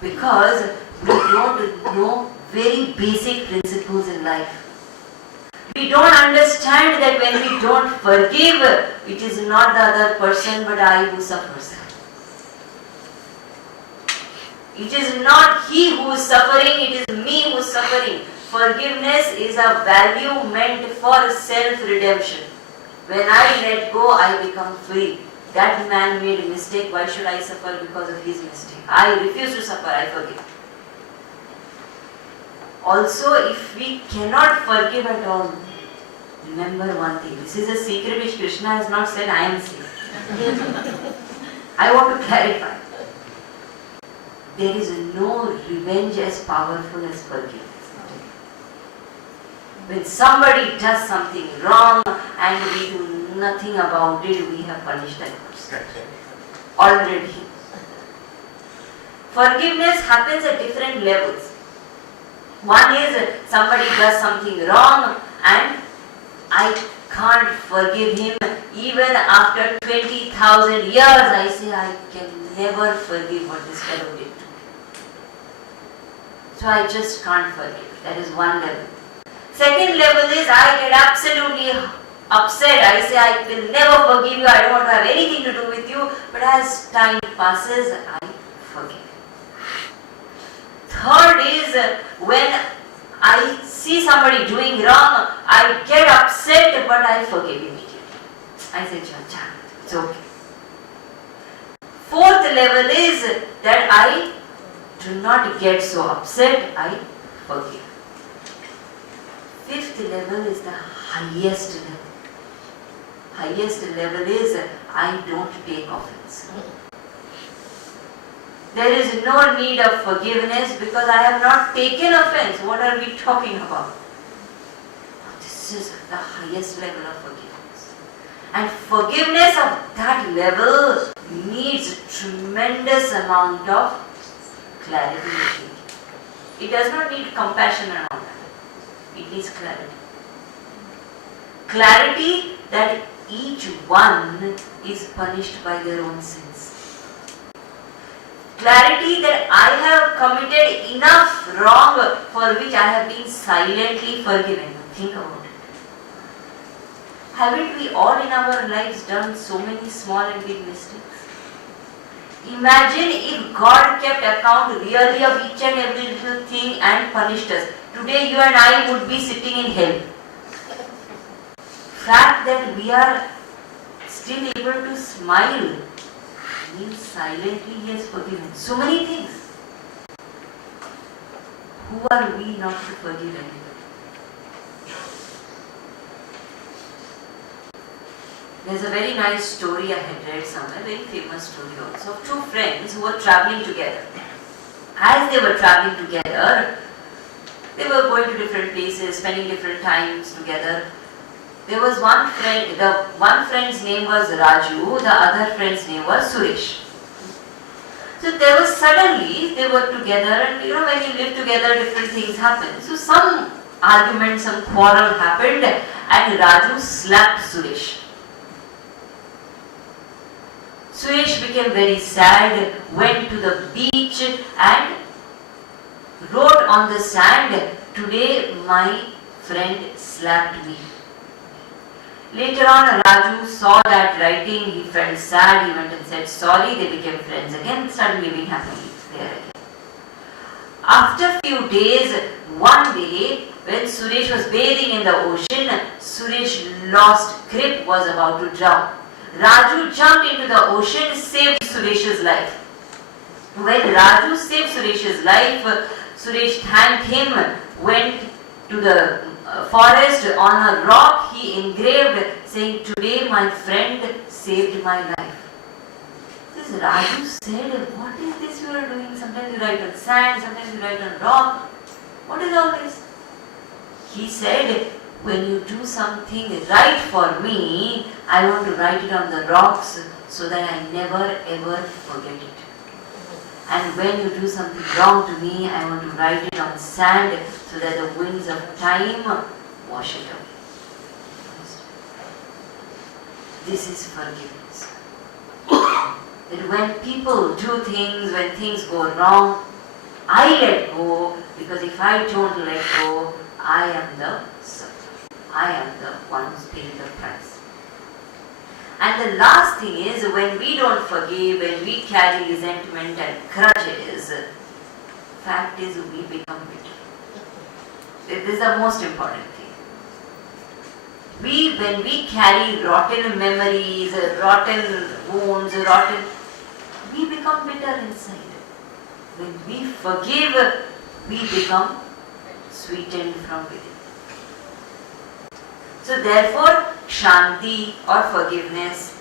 Because we don't know very basic principles in life. We don't understand that when we don't forgive, it is not the other person but I who suffers. It is not he who is suffering, it is me who is suffering. Forgiveness is a value meant for self-redemption. When I let go, I become free. That man made a mistake, why should I suffer because of his mistake? I refuse to suffer, I forgive. Also, if we cannot forgive at all, remember one thing. This is a secret which Krishna has not said, I am saying. I want to clarify. There is no revenge as powerful as forgiveness. When somebody does something wrong and we do nothing about it, we have punished that person. Already. Forgiveness happens at different levels. One is somebody does something wrong and I can't forgive him. Even after 20,000 years, I say I can never forgive what this fellow did to me. So I just can't forgive. That is one level. Second level is I get absolutely upset. I say I will never forgive you. I don't want to have anything to do with you. But as time passes, I forgive. Third is when I see somebody doing wrong, I get upset but I forgive immediately. I say, Chacha, it's okay. Fourth level is that I do not get so upset, I forgive. Fifth level is the highest level. Highest level is I don't take offense. There is no need of forgiveness because I have not taken offense. What are we talking about? This is the highest level of forgiveness. And forgiveness of that level needs tremendous amount of clarity. It does not need compassion and all that. It needs clarity. Clarity that each one is punished by their own sins. Clarity that I have committed enough wrong for which I have been silently forgiven. Think about it. Haven't we all in our lives done so many small and big mistakes? Imagine if God kept account really of each and every little thing and punished us. today you and I would be sitting in hell. Fact that we are still able to smile means silently he has forgiven so many things. Who are we not to forgive anybody? There's a very nice story I had read somewhere, very famous story also, of two friends who were traveling together. As they were traveling together, they were going to different places, spending different times together. There was one friend, the one friend's name was Raju, the other friend's name was Suresh. So there was suddenly, they were together, and when you live together, different things happen. So some argument, some quarrel happened, and Raju slapped Suresh. Suresh became very sad, went to the beach and wrote on the sand, "Today my friend slapped me." Later on, Raju saw that writing, he felt sad, he went and said sorry, they became friends again, started living happily there again. After few days, one day, when Suresh was bathing in the ocean, Suresh lost grip, was about to drown. Raju jumped into the ocean, saved Suresh's life. When Raju saved Suresh's life, Suresh thanked him, went to the forest. On a rock he engraved saying, "Today my friend saved my life." This Raju said, "What is this you are doing? Sometimes you write on sand, sometimes you write on rock. What is all this?" He said, "When you do something right for me, I want to write it on the rocks so that I never ever forget it. And when you do something wrong to me, I want to write it on sand so that the winds of time wash it away." This is forgiveness. That when people do things, when things go wrong, I let go, because if I don't let go, I am the sufferer. I am the one who's paying the price. And the last thing is, when we don't forgive, when we carry resentment and grudges, fact is we become bitter. This is the most important thing. When we carry rotten memories, rotten wounds, we become bitter inside. When we forgive, we become sweetened from within. So therefore, Shanti or forgiveness.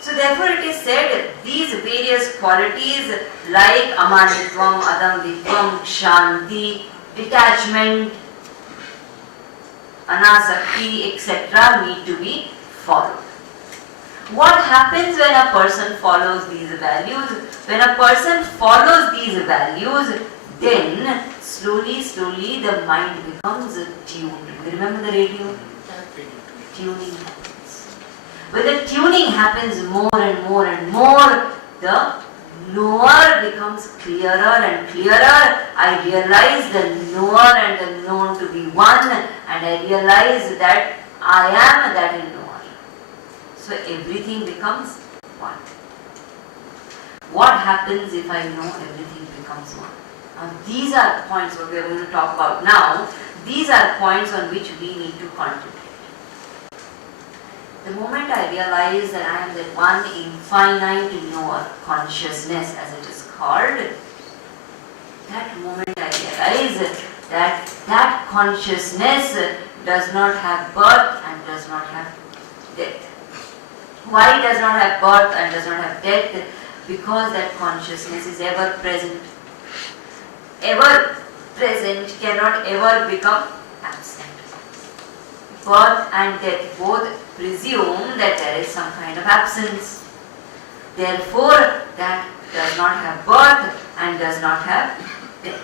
So therefore it is said, these various qualities like Amanitvam, Adambitvam, Shanti, detachment, Anasakti, etc. need to be followed. What happens when a person follows these values? When a person follows these values, then slowly the mind becomes tuned. You remember the radio? Tuning happens. When the tuning happens more and more and more, the knower becomes clearer and clearer. I realize the knower and the known to be one, and I realize that I am that knower. So everything becomes one. What happens if I know everything becomes one? Now these are points what we are going to talk about now. These are points on which we need to concentrate. The moment I realize that I am that one infinite knower, consciousness as it is called, that moment I realize that that consciousness does not have birth and does not have death. Why it does not have birth and does not have death? Because that consciousness is ever present. Ever present cannot ever become absent. Birth and death both presume that there is some kind of absence. Therefore, that does not have birth and does not have death.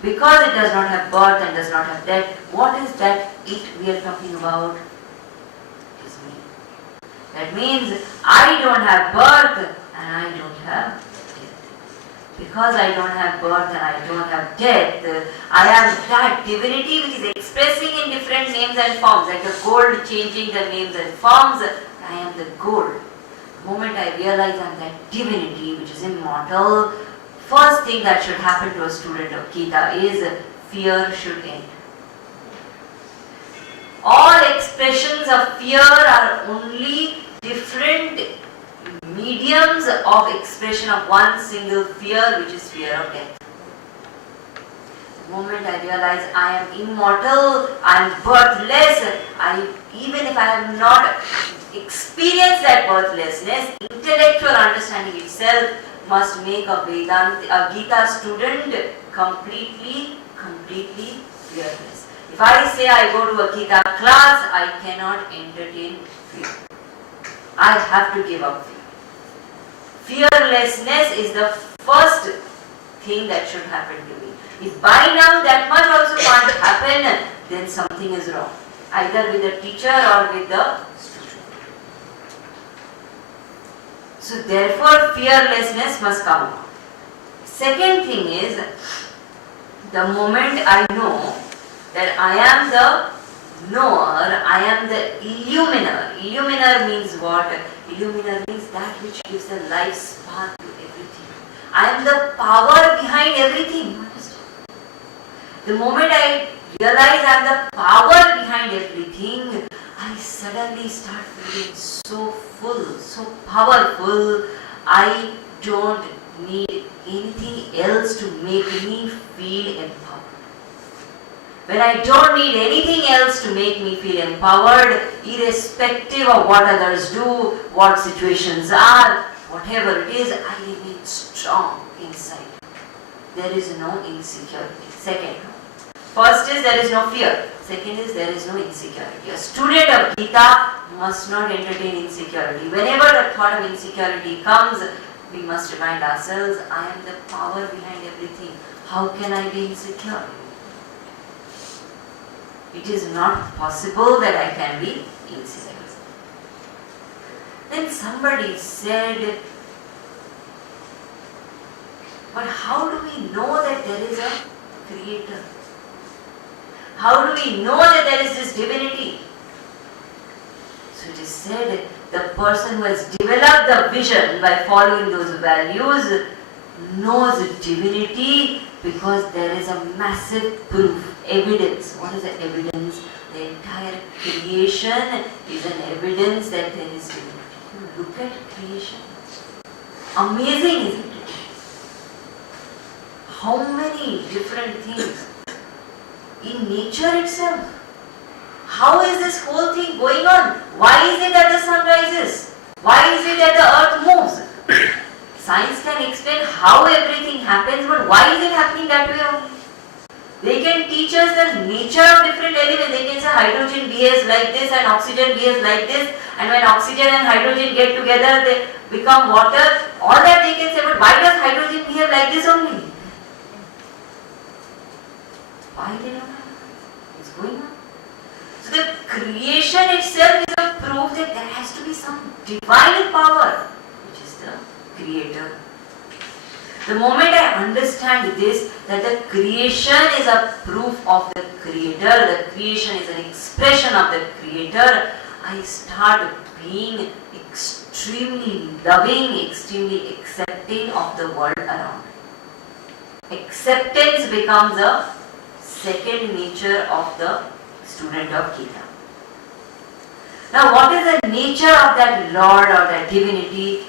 Because it does not have birth and does not have death, what is that it we are talking about? It is me. That means I don't have birth and I don't have death. Because I don't have birth and I don't have death, I am that divinity which is expressing in different names and forms, like the gold changing the names and forms. I am the gold. The moment I realize I am that divinity which is immortal, first thing that should happen to a student of Gita is fear should end. All expressions of fear are only different mediums of expression of one single fear, which is fear of death. The moment I realize I am immortal, I am birthless, even if I have not experienced that birthlessness, intellectual understanding itself must make a Gita student completely fearless. If I say I go to a Gita class, I cannot entertain fear. I have to give up fear. Fearlessness is the first thing that should happen to me. If by now that much also can't happen, then something is wrong. Either with the teacher or with the student. So therefore fearlessness must come. Second thing is, the moment I know that I am the knower, I am the illuminer. Illuminer means what? Illuminer means that which gives the life spark to everything. I am the power behind everything. The moment I realize I am the power behind everything, I suddenly start feeling so full, so powerful. I don't need anything else to make me feel empowered. When I don't need anything else to make me feel empowered, irrespective of what others do, what situations are, whatever it is, I remain strong inside. There is no insecurity. Second, first is there is no fear. Second is there is no insecurity. A student of Gita must not entertain insecurity. Whenever the thought of insecurity comes, we must remind ourselves, I am the power behind everything. How can I be insecure? It is not possible that I can be insecure. Then somebody said, but how do we know that there is a creator? How do we know that there is this divinity? So it is said, the person who has developed the vision by following those values knows divinity because there is a massive proof, evidence. What is the evidence? The entire creation is an evidence that there is divinity. Look at creation. Amazing, isn't it? How many different things in nature itself. How is this whole thing going on? Why is it that the sun rises? Why is it that the earth moves? Science can explain how everything happens, but why is it happening that way only? They can teach us the nature of different elements. They can say hydrogen behaves like this and oxygen behaves like this, and when oxygen and hydrogen get together, they become water. All that they can say, but why does hydrogen behave like this only? Why they don't know? What's going on? So the creation itself is a proof that there has to be some divine power, which is the creator. The moment I understand this, that the creation is a proof of the creator, the creation is an expression of the creator, I start being extremely loving, extremely accepting of the world around. Acceptance becomes a second nature of the student of Gita. Now, what is the nature of that Lord or that divinity?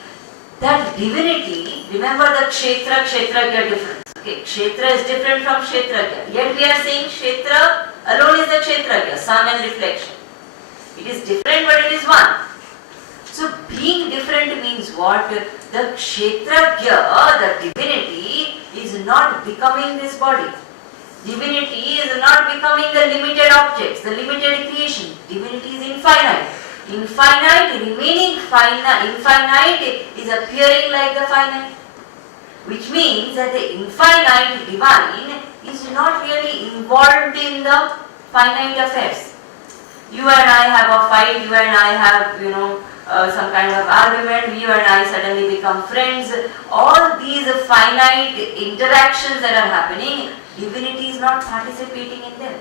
That divinity, remember the Kshetra, Kshetragya difference. Okay, Kshetra is different from Kshetragya. Yet we are saying Kshetra alone is the Kshetragya, sun and reflection. It is different, but it is one. So, being different means what? The Kshetragya, the divinity, is not becoming this body. Divinity is not becoming the limited objects, the limited creation. Divinity is infinite. Infinite, remaining infinite is appearing like the finite. Which means that the infinite divine is not really involved in the finite affairs. You and I have a fight, you and I have, some kind of argument, you and I suddenly become friends. All these finite interactions that are happening, divinity is not participating in them.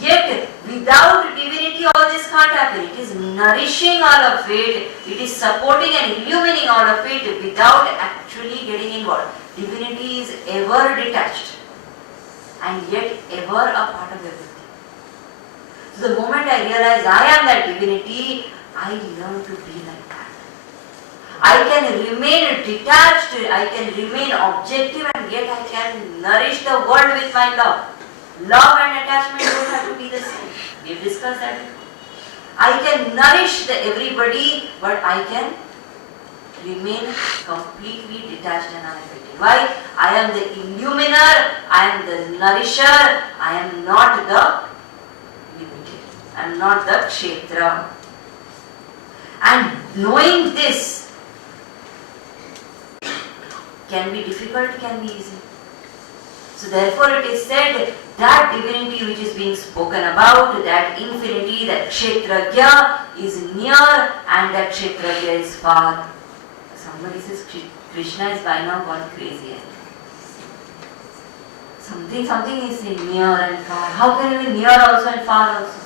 Yet, without divinity, all this can't happen. It is nourishing all of it, it is supporting and illumining all of it without actually getting involved. divinity is ever detached and yet ever a part of everything. So the moment I realize I am that divinity, I learn to be like that. I can remain detached, I can remain objective, and yet I can nourish the world with my love. Love and attachment don't have to be the same. We've discussed that before. I can nourish everybody, but I can remain completely detached and unaffected. Why? I am the illuminer, I am the nourisher, I am not the limited. I am not the kshetra. And knowing this can be difficult, can be easy. So therefore it is said that divinity which is being spoken about, that infinity, that kshetragya is near and that kshetragya is far. Somebody says Krishna is by now gone crazy. Something is saying near and far. How can he be near also and far also?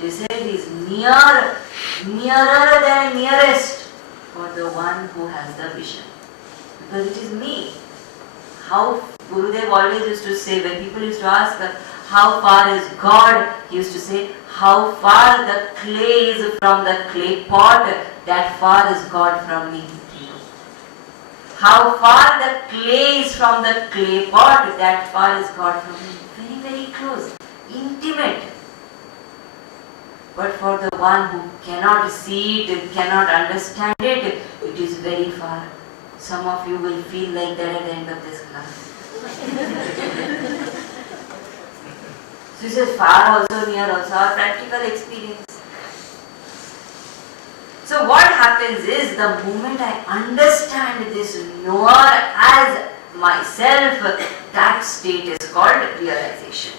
They said he is nearer than nearest for the one who has the vision. Because it is me. How Gurudev always used to say, when people used to ask how far is God, he used to say, how far the clay is from the clay pot, that far is God from me. How far the clay is from the clay pot, that far is God from me. Very, very close, intimate. But for the one who cannot see it, cannot understand it, it is very far. Some of you will feel like that at the end of this class. So he says far also, near also, our practical experience. So what happens is, the moment I understand this knower as myself, that state is called realization.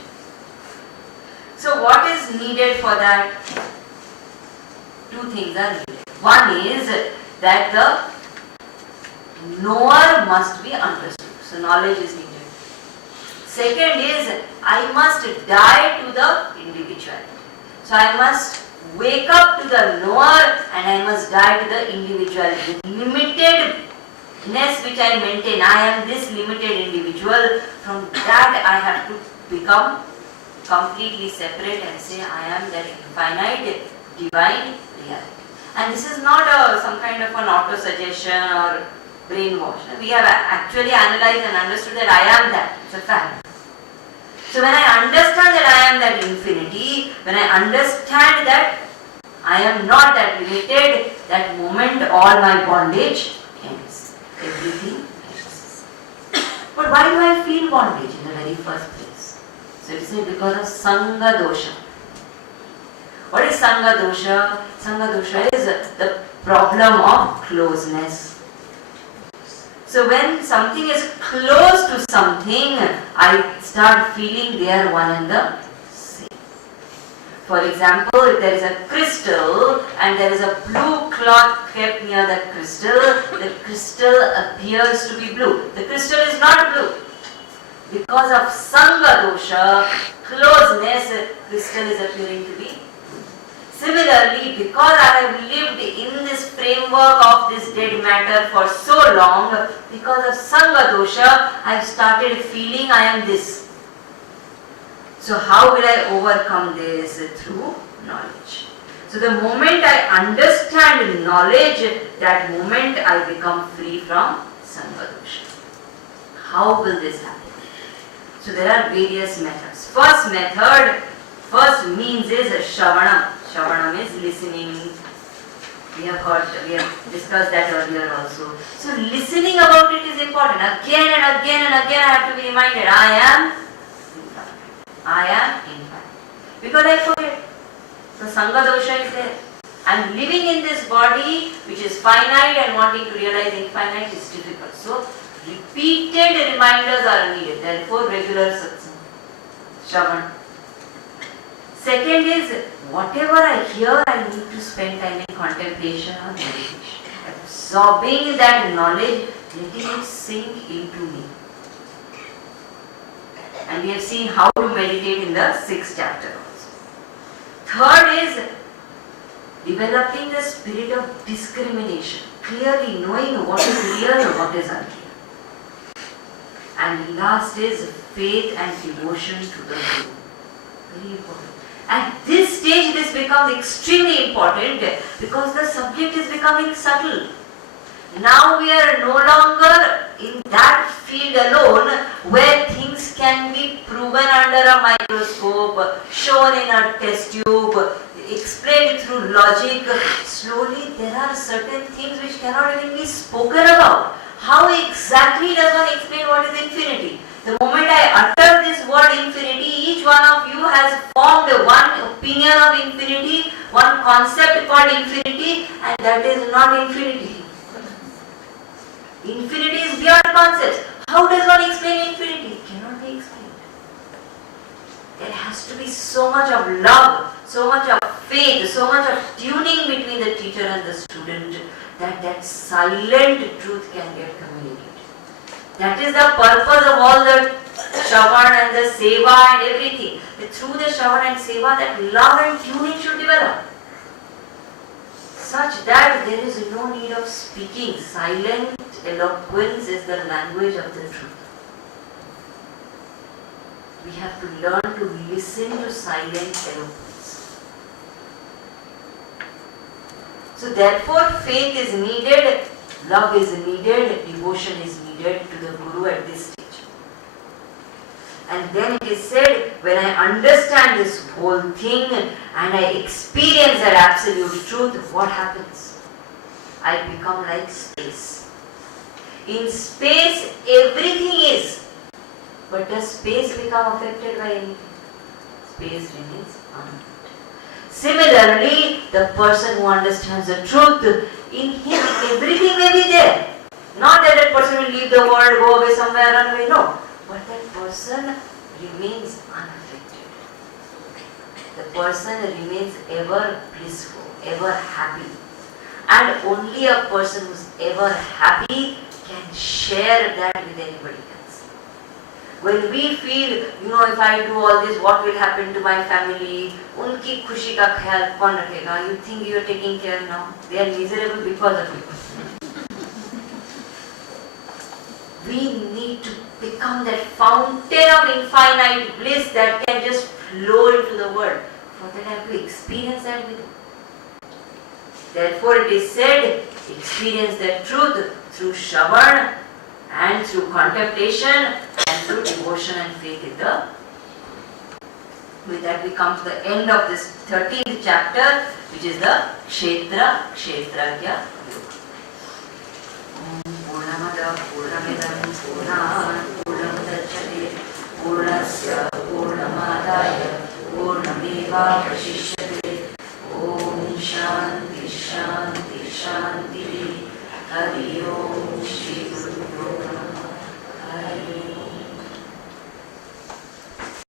So what is needed for that? Two things are needed. One is that the knower must be understood. So knowledge is needed. Second is, I must die to the individuality. So I must wake up to the knower and I must die to the individuality. Limitedness which I maintain, I am this limited individual, from that I have to become completely separate and say I am that infinite divine reality. And this is not some kind of an auto-suggestion or brainwash. We have actually analyzed and understood that I am that. It's a fact. So when I understand that I am that infinity, when I understand that I am not that limited, that moment all my bondage ends. Everything ends. But why do I feel bondage in the very first place? So it is because of Sangha dosha. What is Sangha dosha? Sangha dosha is the problem of closeness. So when something is close to something, I start feeling they are one and the same. For example, if there is a crystal and there is a blue cloth kept near the crystal appears to be blue. The crystal is not blue. Because of Sangha dosha, closeness, crystal is appearing to be blue. Similarly, because I have lived in this framework of this dead matter for so long, because of Sangha dosha, I have started feeling I am this. So how will I overcome this? Through knowledge. So the moment I understand knowledge, that moment I become free from Sangha dosha. How will this happen? So there are various methods. First means is Shravanam. Shravanam is listening. We have discussed that earlier also. So listening about it is important. Again and again and again I have to be reminded, I am infinite. Because I forget. So Sangha dosha is there. I am living in this body which is finite and wanting to realize infinite is difficult. So repeated reminders are needed. Therefore regular satsang. Shravan. Second is, whatever I hear, I need to spend time in contemplation or meditation. Absorbing that knowledge, letting it sink into me. And we have seen how to meditate in the 6th chapter also. Third is, developing the spirit of discrimination. Clearly knowing what is real and what is unreal. And last is faith and devotion to the Guru. Very important. At this stage this becomes extremely important because the subject is becoming subtle. Now we are no longer in that field alone where things can be proven under a microscope, shown in a test tube, explained through logic. Slowly there are certain things which cannot even be spoken about. How exactly does one explain what is infinity? The moment I utter this word infinity, each one of you has formed one opinion of infinity, one concept called infinity, and that is not infinity. Infinity is beyond concepts. How does one explain infinity? It cannot be explained. There has to be so much of love, so much of faith, so much of tuning between the teacher and the student that silent truth can get communicated. That is the purpose of all the Shravan and the Seva and everything. That through the Shravan and Seva that love and tuning should develop. Such that there is no need of speaking. Silent eloquence is the language of the truth. We have to learn to listen to silent eloquence. So therefore faith is needed, love is needed, devotion is needed to the Guru at this stage. And then it is said, when I understand this whole thing and I experience that absolute truth, what happens? I become like space. In space, everything is. But does space become affected by anything? Space remains unaffected. Similarly, the person who understands the truth, in him everything may be there. Not that that person will leave the world, go away somewhere, run away, no. But that person remains unaffected. The person remains ever blissful, ever happy. And only a person who is ever happy can share that with anybody else. When we feel, if I do all this, what will happen to my family? Unki khushi ka khayal kaun rakhega? You think you are taking care now? They are miserable because of you. We need to become that fountain of infinite bliss that can just flow into the world. For that I have to experience that with you. Therefore it is said, experience the truth through Shravan and through contemplation and through devotion and faith in the. With that we come to the end of this 13th chapter, which is the Kshetrajna Yoga. Purnamada Purnamidam Purnamudachyate Purnasya Purnamadaya Purnameva Vashishyate